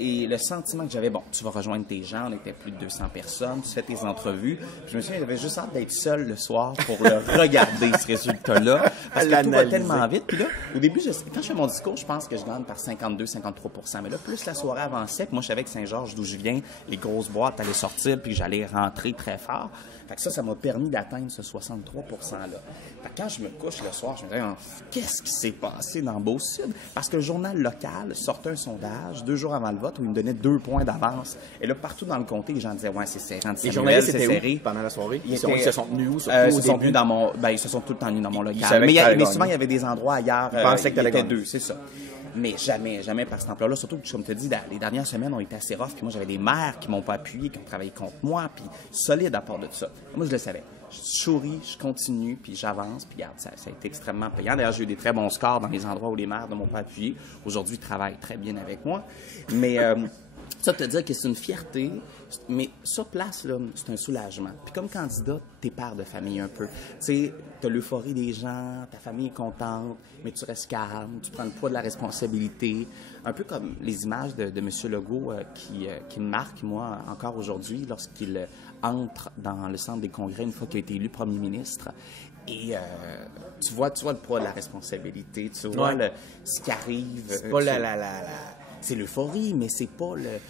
Et le sentiment que j'avais, bon, tu vas rejoindre tes gens, on était plus de 200 personnes, tu fais tes entrevues. Puis je me souviens, j'avais juste hâte d'être seul le soir pour le regarder, ce résultat-là. Parce que tout va tellement vite. Puis là, au début, quand je fais mon discours, je pense que je gagne par 52-53 %. Mais là, plus la soirée avançait, puis moi, je savais que Saint-Georges, d'où je viens, les grosses boîtes allaient sortir, puis que j'allais rentrer très fort. Fait que ça m'a permis d'atteindre ce 63 %-là. Fait que quand je me couche le soir, je me dis, qu'est-ce qui s'est passé dans Beau-Sud? Parce que le journal local sortait un sondage 2 jours avant le vote où il me donnait 2 points d'avance. Et là, partout dans le comté, les gens disaient, ouais, c'est serré. Les journalistes étaient où pendant la soirée? Ils se sont tenus où? Ils se sont tout le temps tenus dans mon local. Mais souvent, il y avait des endroits ailleurs. Ils pensaient que tu allais 2, c'est ça. Mais jamais par cet emploi-là. Surtout que, comme tu as dit, les dernières semaines ont été assez rough. Puis moi, j'avais des maires qui m'ont pas appuyé, qui ont travaillé contre moi, puis solide à part de ça. Moi, je le savais. Je souris, je continue, puis j'avance. Puis regarde, ça a été extrêmement payant. D'ailleurs, j'ai eu des très bons scores dans les endroits où les maires ne m'ont pas appuyé. Aujourd'hui, ils travaillent très bien avec moi. Mais ça, te dire que c'est une fierté, mais sur place, là, c'est un soulagement. Puis comme candidat, t'es père de famille un peu. Tu sais, t'as l'euphorie des gens, ta famille est contente, mais tu restes calme, tu prends le poids de la responsabilité. Un peu comme les images de M. Legault qui me marquent, moi, encore aujourd'hui, lorsqu'il entre dans le centre des congrès une fois qu'il a été élu premier ministre. Et tu vois le poids de la responsabilité, tu vois ce qui arrive. C'est pas c'est l'euphorie, mais c'est pas le...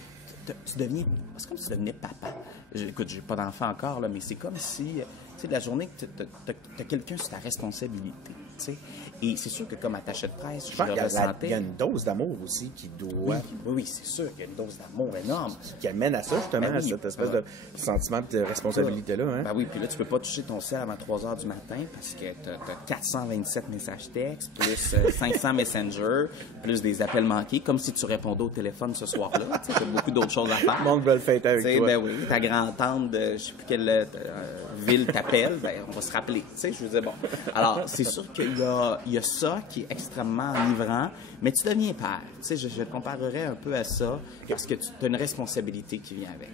C'est comme si tu devenais papa. Écoute, j'ai pas d'enfant encore, là, mais c'est comme si... Tu sais, la journée que t'as quelqu'un sur ta responsabilité, tu sais. Et c'est sûr que comme attaché de presse, je le ressentais. Il y a une dose d'amour aussi qui doit... Oui, c'est sûr qu'il y a une dose d'amour énorme. Qui amène à ça, justement, à cette espèce de sentiment de responsabilité-là. Hein? Ben oui, puis là, tu peux pas toucher ton cell avant 3 heures du matin parce que t'as 427 messages textes, plus 500 Messenger, plus des appels manqués, comme si tu répondais au téléphone ce soir-là. Tu sais, t'as beaucoup d'autres choses à faire. Le monde veut le fêter avec toi. Ben oui, ta grand-tante de je sais plus quelle ville t'appelle, ben on va se rappeler. Tu sais, je veux dire, bon. Alors, c'est sûr qu'il y a ça qui est extrêmement enivrant, mais tu deviens père. Tu sais, je te comparerais un peu à ça, parce que tu as une responsabilité qui vient avec.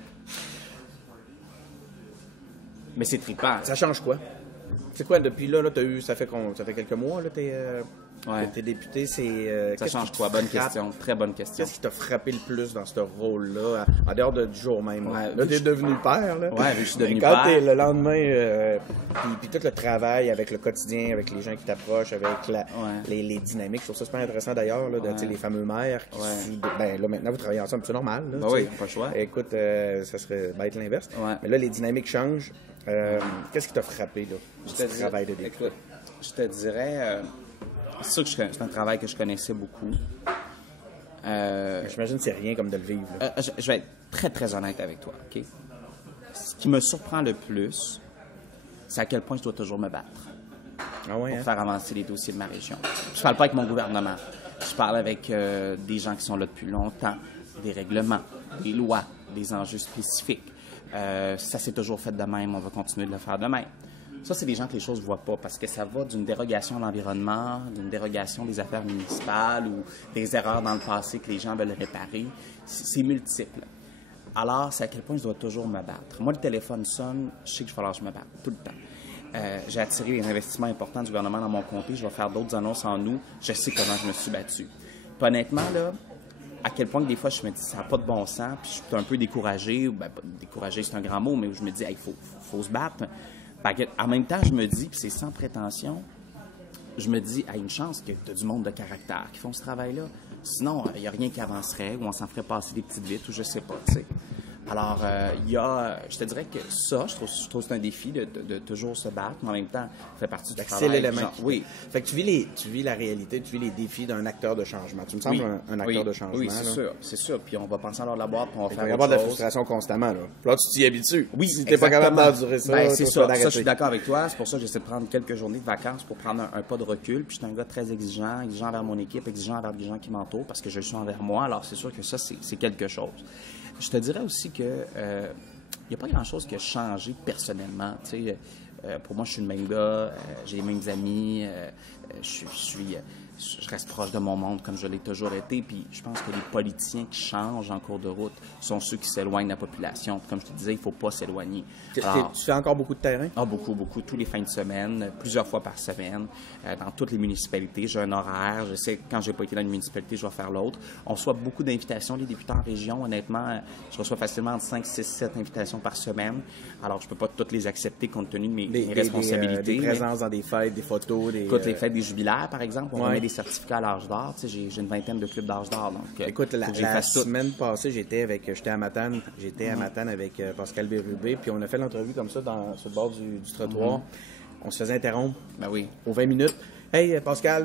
Mais c'est trippant. Ça change quoi? C'est quoi, depuis là, ça fait quelques mois, là, t'es député, ça change quoi? Bonne question, très bonne question. Qu'est-ce qui t'a frappé le plus dans ce rôle-là, en dehors du jour même? Ouais, là, t'es devenu père, là. Ouais, je suis devenu père. Quand t'es le lendemain, puis tout le travail avec le quotidien, avec les gens qui t'approchent, avec les dynamiques. Je trouve ça super intéressant d'ailleurs, là, les fameux maires qui ben là, maintenant, vous travaillez ensemble, c'est normal. Là, oui, pas le choix. Écoute, ça serait bête l'inverse. Ouais. Mais là, les dynamiques changent. Qu'est-ce qui t'a frappé, là, ce travail de député? Écoute, je te dirais... c'est sûr que c'est un travail que je connaissais beaucoup. J'imagine que c'est rien comme de le vivre. Je vais être très, très honnête avec toi, OK? Ce qui me surprend le plus, c'est à quel point je dois toujours me battre pour faire avancer les dossiers de ma région. Je parle pas avec mon gouvernement. Je parle avec des gens qui sont là depuis longtemps, des règlements, des lois, des enjeux spécifiques. Ça s'est toujours fait de même, on va continuer de le faire de même. Ça, c'est des gens que les choses ne voient pas parce que ça va d'une dérogation à l'environnement, d'une dérogation des affaires municipales ou des erreurs dans le passé que les gens veulent réparer. C'est multiple. Alors, c'est à quel point je dois toujours me battre. Moi, le téléphone sonne, je sais qu'il va falloir que je me batte tout le temps. J'ai attiré des investissements importants du gouvernement dans mon comté. Je vais faire d'autres annonces en août. Je sais comment je me suis battu. Puis honnêtement, là, à quel point que des fois, je me dis, ça n'a pas de bon sens, puis je suis un peu découragé. Ben, découragé, c'est un grand mot, mais où je me dis, il faut se battre. En même temps, je me dis, puis c'est sans prétention, je me dis, une chance que tu as du monde de caractère qui font ce travail-là. Sinon, il n'y a rien qui avancerait, ou on s'en ferait passer des petites vites, ou je sais pas, tu sais. Alors, je te dirais que ça, je trouve que c'est un défi de toujours se battre, mais en même temps, ça fait partie du travail. C'est l'élément. Oui. Fait que tu vis la réalité, tu vis les défis d'un acteur de changement. Tu me sembles un acteur de changement. Oui, c'est sûr. Puis on va penser alors la boîte, puis on va faire Il va y autre avoir de la chose. frustration constamment, là. Puis là, tu t'y habitues. Oui, si t'es pas capable d'endurer ça, ben, c'est ça. Ça, Je suis d'accord avec toi. C'est pour ça que j'essaie de prendre quelques journées de vacances pour prendre un pas de recul. Puis je suis un gars très exigeant envers mon équipe, exigeant envers les gens qui m'entourent, parce que je le suis envers moi. Alors, c'est sûr que ça, c'est quelque chose. Je te dirais aussi que il n'y a pas grand-chose qui a changé personnellement. Tu sais, pour moi, je suis le même gars, j'ai les mêmes amis, je reste proche de mon monde comme je l'ai toujours été. Puis je pense que les politiciens qui changent en cours de route sont ceux qui s'éloignent de la population. Comme je te disais, il ne faut pas s'éloigner. Tu fais encore beaucoup de terrain? Ah, beaucoup. Tous les fins de semaine, plusieurs fois par semaine, dans toutes les municipalités. J'ai un horaire. Je sais que quand j'ai pas été dans une municipalité, je vais faire l'autre. On reçoit beaucoup d'invitations, les députés en région. Honnêtement, je reçois facilement entre 5, 6, 7 invitations par semaine. Alors, je peux pas toutes les accepter compte tenu de mes responsabilités. Des présences dans des fêtes, des photos. Écoute, les fêtes des jubilaires, par exemple, on remet des certificats à l'âge d'or. Tu sais, j'ai une vingtaine de clubs d'âge d'or. Donc, écoute, la semaine passée, j'étais à Matane. J'étais à Matane avec Pascal Bérubé, puis on a fait l'entrevue comme ça sur le bord du trottoir. On se faisait interrompre aux 20 minutes. « Hey, Pascal,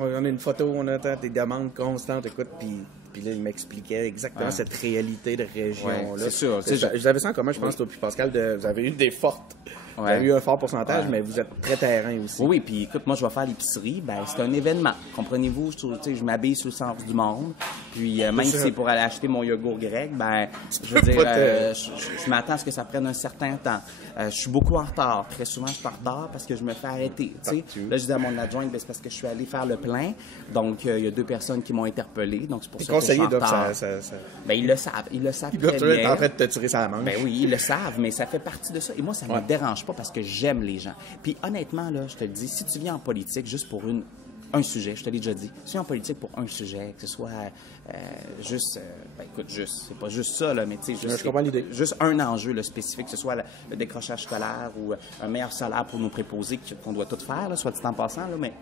on a une photo, on attend tes demandes constantes. » Écoute, puis là, il m'expliquait exactement cette réalité de région-là. C'est sûr. Vous avez ça en commun, je pense, toi puis Pascal, vous avez eu des fortes. Vous avez eu un fort pourcentage, mais vous êtes très terrain aussi. Oui, puis écoute, moi, je vais faire l'épicerie. Ben, c'est un événement. Comprenez-vous? Je m'habille sous le sens du monde. Puis, même si c'est pour aller acheter mon yogourt grec, ben, je veux dire, je m'attends à ce que ça prenne un certain temps. Je suis beaucoup en retard. Très souvent, je suis en retard parce que je me fais arrêter. Là, je dis à mon adjoint, ben, c'est parce que je suis allé faire le plein. Donc, il y a 2 personnes qui m'ont interpellé. Donc, c'est pour ça que je suis en retard. Ben, ils le savent. Ils le savent très bien. Ils doivent être en train de te tirer sa manche. Ben oui, ils le savent, mais ça fait partie de ça. Et moi, ça me dérange pas parce que j'aime les gens. Puis honnêtement, là, je te le dis, si tu viens en politique juste pour un sujet, je te l'ai déjà dit, si tu viens en politique pour un sujet, que ce soit c'est pas juste ça, là, mais tu sais, je comprends l'idée. Juste un enjeu là, spécifique, que ce soit le décrochage scolaire ou un meilleur salaire pour nos préposés qu'on doit tout faire, là, soit dit en passant, là, mais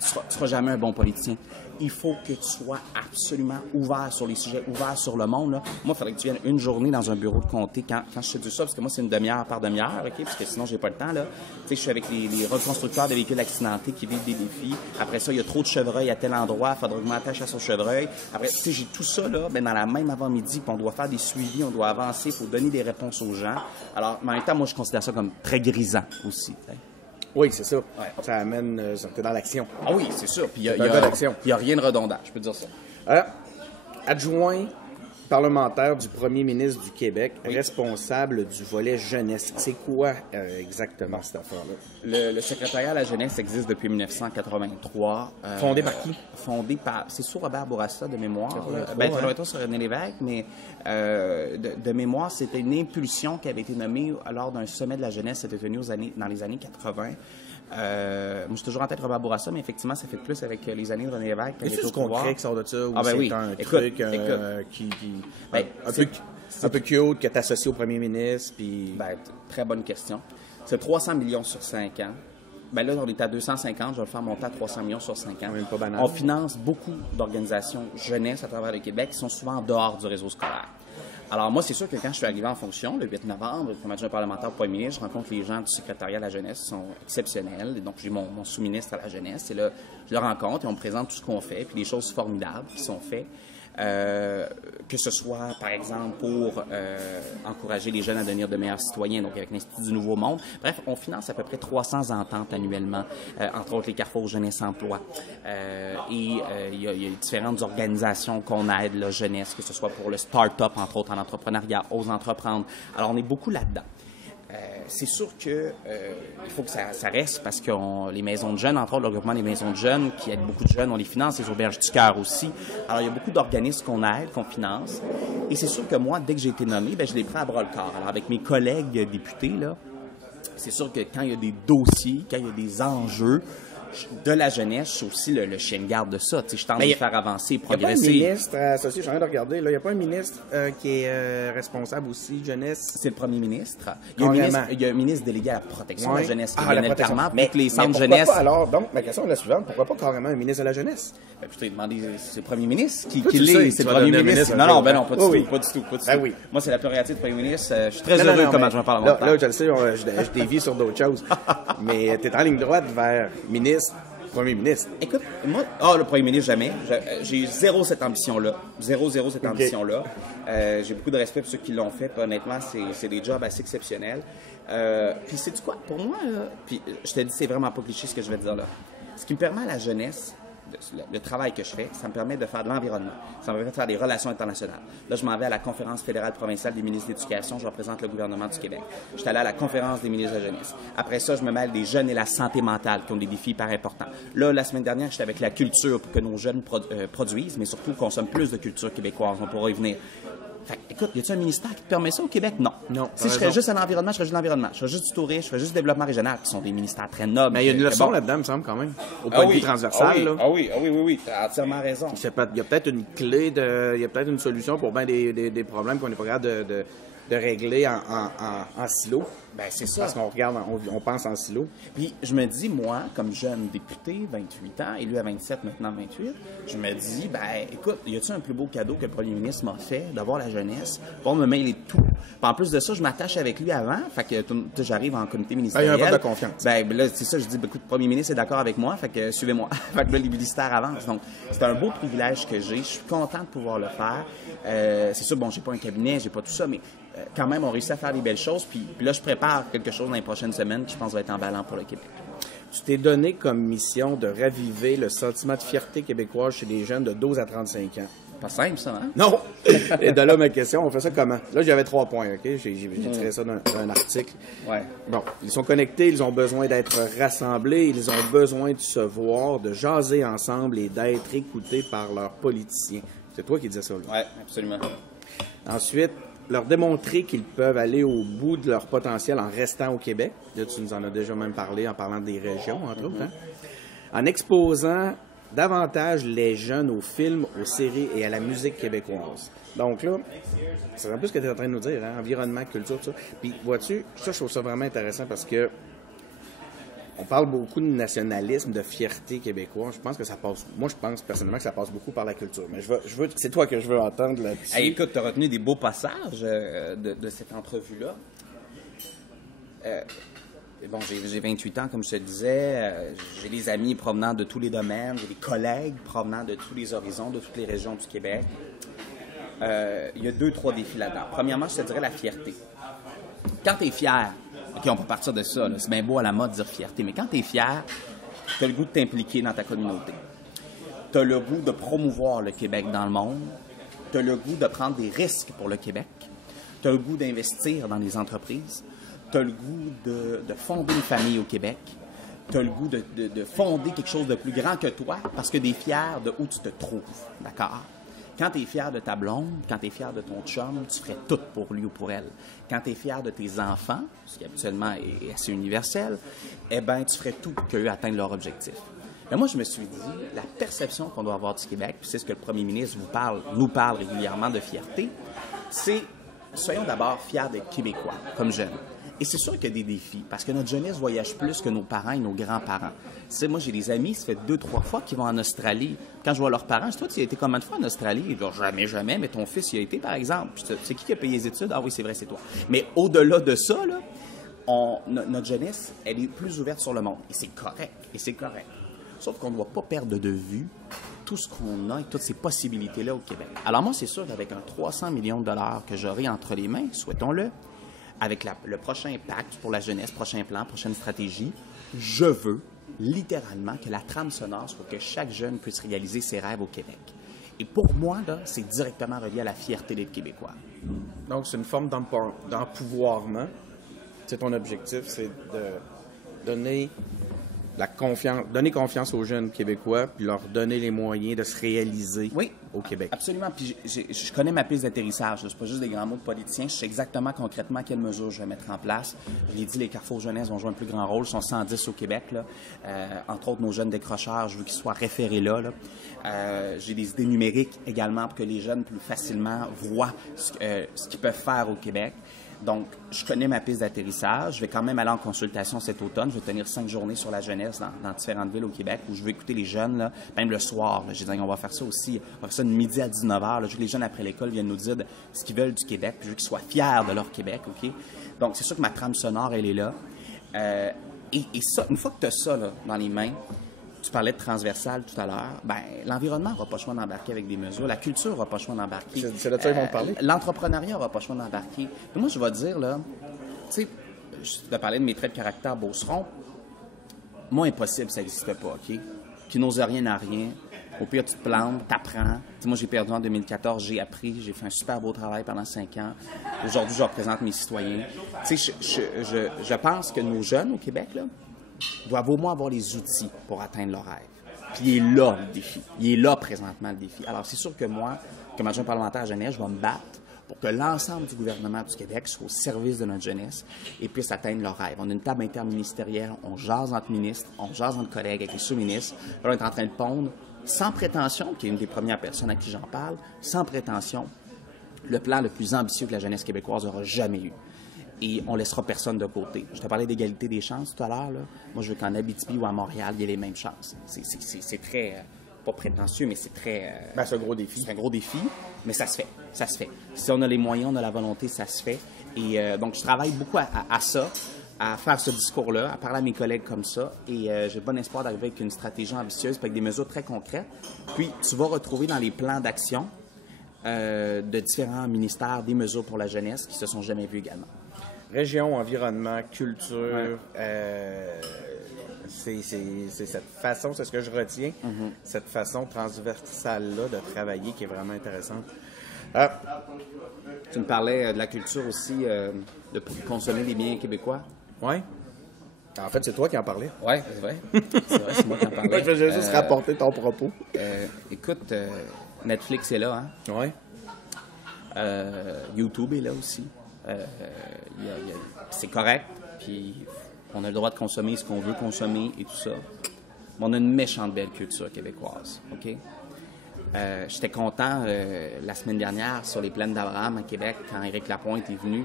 tu seras jamais un bon politicien. Il faut que tu sois absolument ouvert sur les sujets, ouvert sur le monde. Là. Moi, il faudrait que tu viennes une journée dans un bureau de comté quand je te dis ça, parce que moi, c'est une demi-heure par demi-heure, OK? Parce que sinon, j'ai pas le temps, là. Tu sais, je suis avec les reconstructeurs de véhicules accidentés qui vivent des défis. Après ça, il y a trop de chevreuils à tel endroit, il faudra augmenter la chasse aux chevreuils. Après, tu sais, j'ai tout ça, là, ben, dans la même avant-midi, puis on doit faire des suivis, on doit avancer, il faut donner des réponses aux gens. Alors, mais en même temps, moi, je considère ça comme très grisant aussi, t'sais. Oui, c'est ça. Ouais. Ça amène... t'es dans l'action. Ah oui, c'est sûr. Puis il y a rien de redondant, je peux te dire ça. Adjoint parlementaire du premier ministre du Québec, responsable du volet jeunesse. C'est quoi exactement cette affaire-là? Le secrétariat à la jeunesse existe depuis 1983. Fondé par qui? Fondé par... C'est sur Robert Bourassa, de mémoire. Très sur René Lévesque, mais de mémoire, c'était une impulsion qui avait été nommée lors d'un sommet de la jeunesse qui s'était tenu dans les années 80. Moi, je suis toujours en tête Robert Bourassa, mais effectivement, ça fait plus avec les années de René Lévesque. Est-ce qu'on crée qui sort de ça? Ou c'est oui. Un truc un peu cute que tu associes au premier ministre? Puis... Ben, très bonne question. C'est 300 millions sur 5 ans. Ben là, on est à 250. Je vais le faire monter à 300 millions sur 5 ans. Pas banal. On finance beaucoup d'organisations jeunesse à travers le Québec qui sont souvent en dehors du réseau scolaire. Alors, moi, c'est sûr que quand je suis arrivé en fonction, le 8 novembre, comme adjoint parlementaire au premier ministre, je rencontre les gens du secrétariat à la jeunesse qui sont exceptionnels. Et donc, j'ai mon sous-ministre à la jeunesse. Et là, je le rencontre et on me présente tout ce qu'on fait, puis les choses formidables qui sont faites. Que ce soit, par exemple, pour encourager les jeunes à devenir de meilleurs citoyens, donc avec l'Institut du Nouveau Monde. Bref, on finance à peu près 300 ententes annuellement, entre autres les Carrefour Jeunesse Emploi. Il y a différentes organisations qu'on aide, la jeunesse, que ce soit pour le start-up, entre autres, en entrepreneuriat, Ose entreprendre. Alors, on est beaucoup là-dedans. C'est sûr que il faut que ça reste parce que les maisons de jeunes, entre autres, le regroupement des maisons de jeunes qui aident beaucoup de jeunes, on les finance, les auberges du cœur aussi. Alors, il y a beaucoup d'organismes qu'on aide, qu'on finance. Et c'est sûr que moi, dès que j'ai été nommé, ben, je les prends à bras-le-corps. Alors, avec mes collègues députés, là, c'est sûr que quand il y a des dossiers, quand il y a des enjeux, de la jeunesse, je suis aussi le chien de garde de ça. Je tente de les faire avancer, Il n'y a pas un progresser. ministre associé, je suis en train de regarder, là, il n'y a pas un ministre qui est responsable aussi, jeunesse. C'est le premier ministre. Carrément. Il y a un ministre délégué à la protection de Ouais. la jeunesse, Ah, la Lionel protection. Carman, pour que les centres pourquoi jeunesse... pas, alors, donc, ma question est la suivante, pourquoi pas carrément un ministre de la jeunesse? Ben, je t'ai demandé, c'est le premier ministre qui Toi, tu l'est, sais, c'est tu le vas premier donner un ministre. ministre Non, un non, jour, ben hein? non, pas Oh du oui. tout, pas du tout, pas du Ben tout. oui. Moi, c'est la prérogative du premier ministre. Je suis très Non, heureux non, comme mais adjoint parlementaire. Là, je le sais, je dévie sur d'autres choses. Mais tu es en ligne droite vers ministre, premier ministre. Écoute, moi, le premier ministre, jamais. J'ai zéro cette ambition-là. Zéro cette ambition-là. J'ai beaucoup de respect pour ceux qui l'ont fait. Puis, honnêtement, c'est des jobs assez exceptionnels. Puis, sais-tu quoi? Pour moi, puis je te dis, c'est vraiment pas cliché ce que je vais te dire là. Ce qui me permet à la jeunesse, le travail que je fais, ça me permet de faire de l'environnement. Ça me permet de faire des relations internationales. Là, je m'en vais à la conférence fédérale provinciale des ministres de l'Éducation. Je représente le gouvernement du Québec. Je suis allé à la conférence des ministres de la jeunesse. Après ça, je me mêle des jeunes et la santé mentale qui ont des défis hyper importants. Là, la semaine dernière, j'étais avec la culture pour que nos jeunes produisent, mais surtout consomment plus de culture québécoise. On pourra y venir. Fait que, écoute, y a-t-il un ministère qui te permet ça au Québec? Non. Non, Si je serais juste à l'environnement, je ferais juste l'environnement. Je ferais juste du tourisme, je ferais juste du développement régional, qui sont des ministères très nobles. Mais il y a une leçon bon. là-dedans, me semble, quand même. Au point de vue transversal, là. Oui, t'as entièrement raison. Je sais pas, il y a peut-être une clé, il y a peut-être une solution pour bien des problèmes qu'on n'est pas capable de régler en silo. Ben, c'est ça. Parce qu'on regarde, on pense en silo. Puis je me dis, moi, comme jeune député, 28 ans, et lui à 27, maintenant 28, je me dis, ben écoute, y a-t-il un plus beau cadeau que le premier ministre m'a fait, d'avoir la jeunesse, pour me mêler de tout. Puis en plus de ça, je m'attache avec lui avant, fait que j'arrive en comité ministériel. Il y a un vote de confiance. Ben là, c'est ça, je dis, ben, écoute, le premier ministre est d'accord avec moi, fait que suivez-moi. Fait que là, les ministères avancent. Donc, c'est un beau privilège que j'ai. Je suis content de pouvoir le faire. C'est sûr, bon, j'ai pas un cabinet, j'ai pas tout ça, mais quand même, on réussit à faire des belles choses. Puis là, je prépare quelque chose dans les prochaines semaines qui, je pense, va être emballant pour le Québec. Tu t'es donné comme mission de raviver le sentiment de fierté québécoise chez les jeunes de 12 à 35 ans. Pas simple, ça, hein? Non! Et de là, ma question, on fait ça comment? Là, j'avais 3 points, OK? J'ai tiré ça d'un article. Ouais. Bon, ils sont connectés, ils ont besoin d'être rassemblés, ils ont besoin de se voir, de jaser ensemble et d'être écoutés par leurs politiciens. C'est toi qui disais ça, là. Oui, absolument. Ensuite, leur démontrer qu'ils peuvent aller au bout de leur potentiel en restant au Québec. Là, tu nous en as déjà même parlé en parlant des régions, entre autres. Hein? En exposant davantage les jeunes aux films, aux séries et à la musique québécoise. Donc là, c'est un peu ce que tu es en train de nous dire, hein? Environnement, culture, tout ça. Puis, vois-tu, ça, je trouve ça vraiment intéressant parce que on parle beaucoup de nationalisme, de fierté québécoise. Je pense que ça passe. Moi, je pense personnellement que ça passe beaucoup par la culture. Mais c'est toi que je veux entendre là-dessus. Hey, écoute, tu as retenu des beaux passages de cette entrevue-là. Bon, j'ai 28 ans, comme je te le disais. J'ai des amis provenant de tous les domaines. J'ai des collègues provenant de tous les horizons, de toutes les régions du Québec. Il y a 2-3 défis là-dedans. Premièrement, je te dirais la fierté. Quand tu es fier, OK, on peut partir de ça, là. C'est bien beau à la mode de dire fierté, mais quand tu es fier, tu as le goût de t'impliquer dans ta communauté. Tu as le goût de promouvoir le Québec dans le monde. Tu as le goût de prendre des risques pour le Québec. Tu as le goût d'investir dans les entreprises. Tu as le goût de fonder une famille au Québec. Tu as le goût de fonder quelque chose de plus grand que toi parce que tu es fier de où tu te trouves. D'accord? Quand tu es fier de ta blonde, quand tu es fier de ton chum, tu ferais tout pour lui ou pour elle. Quand tu es fier de tes enfants, ce qui habituellement est assez universel, eh bien, tu ferais tout pour qu'eux atteignent leur objectif. Mais moi, je me suis dit, la perception qu'on doit avoir du Québec, puis c'est ce que le premier ministre nous parle régulièrement de fierté, c'est soyons d'abord fiers d'être Québécois, comme jeunes. Et c'est sûr qu'il y a des défis, parce que notre jeunesse voyage plus que nos parents et nos grands-parents. Tu sais, moi, j'ai des amis, ça fait 2-3 fois qu'ils vont en Australie. Quand je vois leurs parents, je dis, toi, tu as été combien de fois en Australie? Ils disent, jamais, mais ton fils y a été, par exemple. C'est qui a payé les études? Ah oui, c'est vrai, c'est toi. Mais au-delà de ça, là, notre jeunesse, elle est plus ouverte sur le monde. Et c'est correct. Sauf qu'on ne doit pas perdre de vue tout ce qu'on a et toutes ces possibilités-là au Québec. Alors moi, c'est sûr qu'avec un 300 millions de dollars que j'aurai entre les mains, souhaitons-le, avec le prochain pacte pour la jeunesse, prochain plan, prochaine stratégie, je veux littéralement que la trame sonore soit que chaque jeune puisse réaliser ses rêves au Québec. Et pour moi, là, c'est directement relié à la fierté d'être Québécois. Donc, c'est une forme d'empouvoirment. C'est ton objectif, c'est de donner donner confiance aux jeunes Québécois, puis leur donner les moyens de se réaliser au Québec. Absolument. Puis je connais ma piste d'atterrissage. Ce n'est pas juste des grands mots de politiciens. Je sais exactement concrètement quelles mesures je vais mettre en place. Je l'ai dit, les carrefours jeunesse vont jouer un plus grand rôle. Ils sont 110 au Québec. Là. Entre autres, nos jeunes décrocheurs, je veux qu'ils soient référés là. J'ai des idées numériques également pour que les jeunes plus facilement voient ce qu'ils peuvent faire au Québec. Donc, je connais ma piste d'atterrissage. Je vais quand même aller en consultation cet automne. Je vais tenir 5 journées sur la jeunesse dans différentes villes au Québec où je vais écouter les jeunes, là, même le soir. J'ai dit, on va faire ça aussi. On va faire ça de midi à 19h. Là. Je veux que les jeunes, après l'école, viennent nous dire ce qu'ils veulent du Québec. Puis je veux qu'ils soient fiers de leur Québec. OK? Donc, c'est sûr que ma trame sonore, elle est là. Et ça, une fois que tu as ça là, dans les mains, tu parlais de transversal tout à l'heure, ben l'environnement n'aura pas le choix d'embarquer avec des mesures, la culture n'aura pas le choix d'embarquer. C'est de ça qu'ils vont te parler? L'entrepreneuriat n'aura pas le choix d'embarquer. Mais moi, je vais dire, là, tu sais, je te parlais de mes traits de caractère beauceron. Moi, impossible, ça n'existe pas, OK? Qui n'ose rien n'a rien. Au pire, tu te plantes, t'apprends. Moi, j'ai perdu en 2014, j'ai appris, j'ai fait un super beau travail pendant 5 ans. Aujourd'hui, je représente mes citoyens. Tu sais, je pense que nos jeunes au Québec, là, doivent au moins avoir les outils pour atteindre leur rêve. Puis il est là, le défi. Il est là, présentement, le défi. Alors, c'est sûr que moi, comme adjoint parlementaire à jeunesse, je vais me battre pour que l'ensemble du gouvernement du Québec soit au service de notre jeunesse et puisse atteindre leur rêve. On a une table interministérielle, on jase entre ministres, on jase entre collègues avec les sous-ministres. Là, on est en train de pondre, sans prétention, qui est une des premières personnes à qui j'en parle, sans prétention, le plan le plus ambitieux que la jeunesse québécoise aura jamais eu. Et on laissera personne de côté. Je te parlais d'égalité des chances tout à l'heure. Moi, je veux qu'en Abitibi ou à Montréal, il y ait les mêmes chances. C'est très, pas prétentieux, mais c'est très... c'est un gros défi. C'est un gros défi, mais ça se fait. Ça se fait. Si on a les moyens, on a la volonté, ça se fait. Et donc, je travaille beaucoup à ça, à faire ce discours-là, à parler à mes collègues comme ça. Et j'ai bon espoir d'arriver avec une stratégie ambitieuse, avec des mesures très concrètes. Puis, tu vas retrouver dans les plans d'action de différents ministères des mesures pour la jeunesse qui se sont jamais vues également. Région, environnement, culture, c'est cette façon, c'est ce que je retiens, cette façon transversale-là de travailler qui est vraiment intéressante. Tu me parlais de la culture aussi, de consommer des biens québécois. Oui. En fait, c'est toi qui en parlais. Oui, c'est vrai. C'est moi qui en parlais. Je vais juste rapporter ton propos. Écoute, Netflix est là, hein? Oui. YouTube est là aussi. C'est correct, puis on a le droit de consommer ce qu'on veut consommer et tout ça. Mais on a une méchante belle culture québécoise, OK? J'étais content la semaine dernière sur les plaines d'Abraham à Québec quand Éric Lapointe est venu,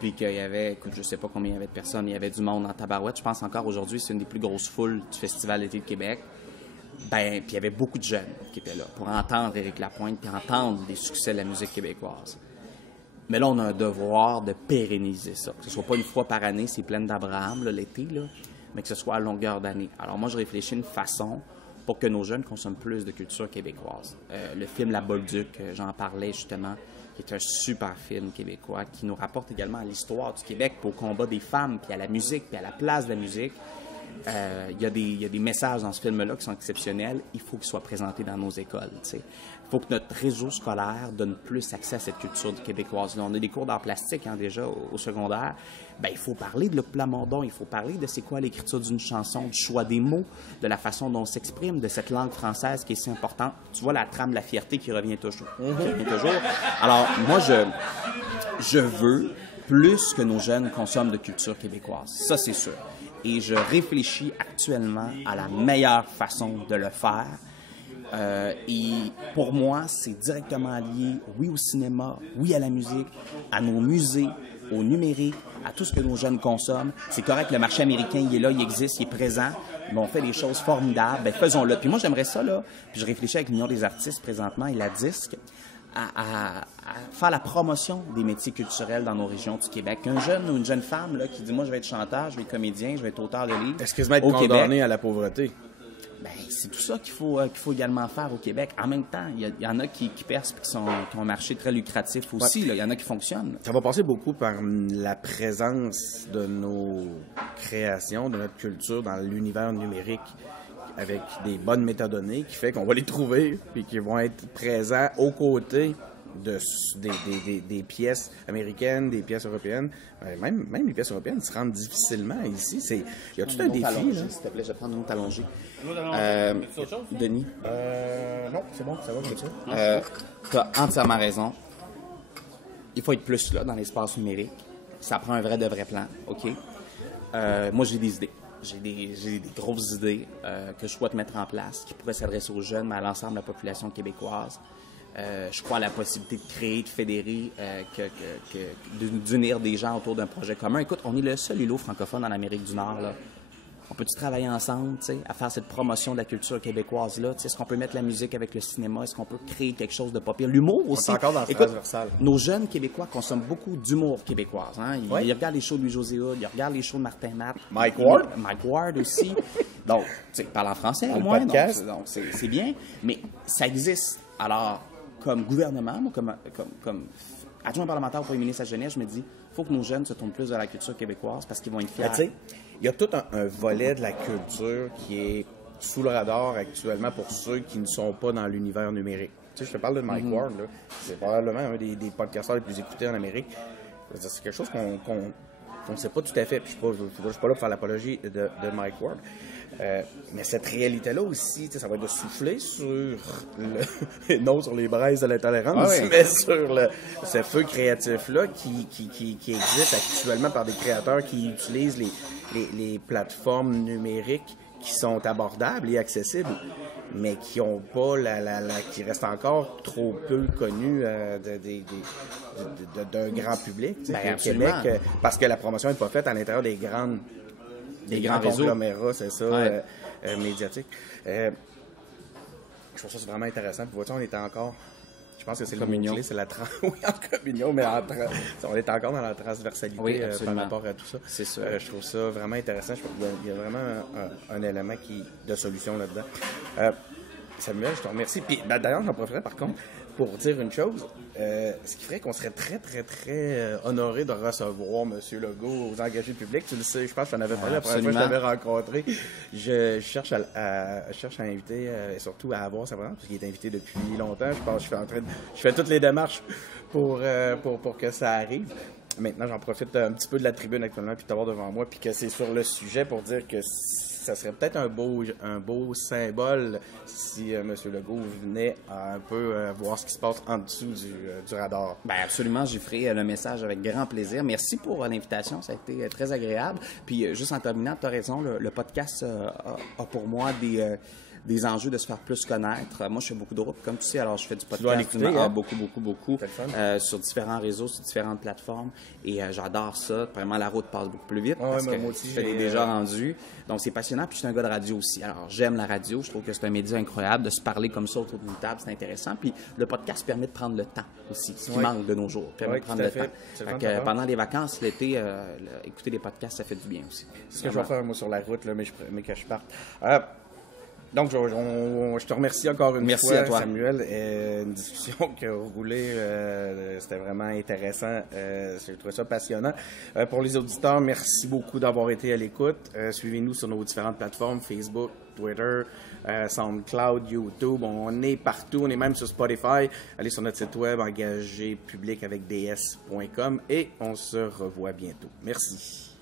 puis qu'il y avait, écoute, je sais pas combien il y avait de personnes, il y avait du monde en tabarouette. Je pense encore aujourd'hui, c'est une des plus grosses foules du Festival d'été de Québec. Puis il y avait beaucoup de jeunes qui étaient là pour entendre Éric Lapointe puis entendre des succès de la musique québécoise. Mais là, on a un devoir de pérenniser ça. Que ce ne soit pas une fois par année, ces plaines d'Abraham, l'été, mais que ce soit à longueur d'année. Alors moi, je réfléchis une façon pour que nos jeunes consomment plus de culture québécoise. Le film La Bolduc, j'en parlais justement, qui est un super film québécois qui nous rapporte également à l'histoire du Québec, puis au combat des femmes, puis à la musique, puis à la place de la musique. Il y a des messages dans ce film-là qui sont exceptionnels. Il faut qu'ils soient présentés dans nos écoles. Il faut que notre réseau scolaire donne plus accès à cette culture québécoise. Là, on a des cours d'art plastique déjà au secondaire. Il faut parler de Luc Plamondon, il faut parler de c'est quoi l'écriture d'une chanson, du choix des mots, de la façon dont on s'exprime, de cette langue française qui est si importante. Tu vois la trame, la fierté qui revient toujours. Alors, moi, je veux plus que nos jeunes consomment de culture québécoise. Ça, c'est sûr. Et je réfléchis actuellement à la meilleure façon de le faire. Et pour moi, c'est directement lié, oui, au cinéma, oui, à la musique, à nos musées, au numérique, à tout ce que nos jeunes consomment. C'est correct, le marché américain, il est là, il existe, il est présent. Mais on fait des choses formidables. Faisons-le. Puis moi, j'aimerais ça, puis je réfléchis avec l'Union des artistes présentement et la DISC, à faire la promotion des métiers culturels dans nos régions du Québec. Un jeune ou une jeune femme qui dit « Moi, je vais être chanteur, je vais être comédien, je vais être auteur de livres. » Excuse-moi, être condamné à la pauvreté. C'est tout ça qu'il faut également faire au Québec. En même temps, il y en a qui percent et qui ont un marché très lucratif aussi. Il y en a qui fonctionnent. Ça va passer beaucoup par la présence de nos créations, de notre culture dans l'univers numérique, avec des bonnes métadonnées qui fait qu'on va les trouver et qui vont être présents aux côtés des pièces américaines, des pièces européennes. Même les pièces européennes se rendent difficilement ici. Il y a tout un défi. Là. S'il te plaît, je vais prendre une autre allongée. Denis? Non, c'est bon, ça va comme ça. Tu as entièrement raison. Il faut être plus là dans l'espace numérique. Ça prend un vrai de vrai plan, OK? Moi, j'ai des idées. J'ai des grosses idées que je souhaite mettre en place qui pourraient s'adresser aux jeunes, mais à l'ensemble de la population québécoise. Je crois à la possibilité de créer, de fédérer, d'unir des gens autour d'un projet commun. Écoute, on est le seul îlot francophone en Amérique du Nord, là. On peut-tu travailler ensemble, tu sais, à faire cette promotion de la culture québécoise-là? Est-ce qu'on peut mettre la musique avec le cinéma? Est-ce qu'on peut créer quelque chose de pas pire? L'humour aussi. On est encore dans le transversal. Nos jeunes Québécois consomment beaucoup d'humour québécois. Hein? Ils regardent les shows de Louis-José Hood, ils regardent les shows de Martin Matt. Mike Ward. Mike Ward aussi. Donc, tu sais, ils parlent en français au le moins. podcast. Donc c'est bien. Mais ça existe. Alors, comme gouvernement, moi, comme adjoint parlementaire au premier ministre à Genève, je me dis, il faut que nos jeunes se tournent plus vers la culture québécoise parce qu'ils vont être fiers. Tu sais, il y a tout un volet de la culture qui est sous le radar actuellement pour ceux qui ne sont pas dans l'univers numérique. Tu sais, je te parle de Mike Ward, là. C'est probablement un des podcasteurs les plus écoutés en Amérique. C'est quelque chose qu'on ne sait pas tout à fait. Puis je ne suis pas là pour faire l'apologie de Mike Ward. Mais cette réalité-là aussi, ça va être de souffler sur non sur les braises de l'intolérance, mais sur ce feu créatif-là qui existe actuellement par des créateurs qui utilisent les plateformes numériques qui sont abordables et accessibles, mais qui ont pas qui restent encore trop peu connus d'un grand public, au Québec, parce que la promotion n'est pas faite à l'intérieur des grands réseaux, conglomérats, c'est ça, médiatiques. Je trouve ça c'est vraiment intéressant. Puis vois-tu, on était encore, je pense que c'est le mot-clé, c'est oui, en communion, mais on est encore dans la transversalité par rapport à tout ça. C'est ça. Je trouve ça vraiment intéressant. Il y a vraiment un élément de solution là-dedans. Samuel, je te remercie. Puis d'ailleurs, j'en profiterai par contre pour dire une chose. Ce qui ferait qu'on serait très, très, très honoré de recevoir M. Legault aux engagés publics. Tu le sais, je pense que je t'en avais parlé la première fois que je t'avais rencontré. Je cherche à inviter et surtout à avoir sa présence, parce qu'il est invité depuis longtemps. Je pense que je fais toutes les démarches pour que ça arrive. Maintenant, j'en profite un petit peu de la tribune actuellement, puis de t'avoir devant moi, puis que c'est sur le sujet pour dire que ça serait peut-être un beau symbole si M. Legault venait à un peu voir ce qui se passe en dessous du radar. Bien, absolument, j'y ferai le message avec grand plaisir. Merci pour l'invitation, ça a été très agréable. Puis, juste en terminant, tu as raison, le podcast a pour moi des enjeux de se faire plus connaître. Moi, je fais beaucoup de routes, comme tu sais, alors je fais du podcast beaucoup, sur différents réseaux, sur différentes plateformes, et j'adore ça. Vraiment, la route passe beaucoup plus vite, parce que moi aussi, je l'ai déjà rendu. Donc, c'est passionnant, puis je suis un gars de radio aussi. Alors, j'aime la radio, je trouve que c'est un média incroyable, de se parler comme ça autour d'une table, c'est intéressant, puis le podcast permet de prendre le temps aussi, ce qui manque de nos jours, permet de prendre le temps. Pendant les vacances, l'été, écouter des podcasts, ça fait du bien aussi. C'est ce que je vais faire, moi, sur la route, là, mais que je parte. Donc, je te remercie encore une fois, à toi. Samuel. Une discussion qui a roulé, c'était vraiment intéressant. J'ai trouvé ça passionnant. Pour les auditeurs, merci beaucoup d'avoir été à l'écoute. Suivez-nous sur nos différentes plateformes, Facebook, Twitter, SoundCloud, YouTube. On est partout. On est même sur Spotify. Allez sur notre site web, engagépublic avec ds.com, et on se revoit bientôt. Merci.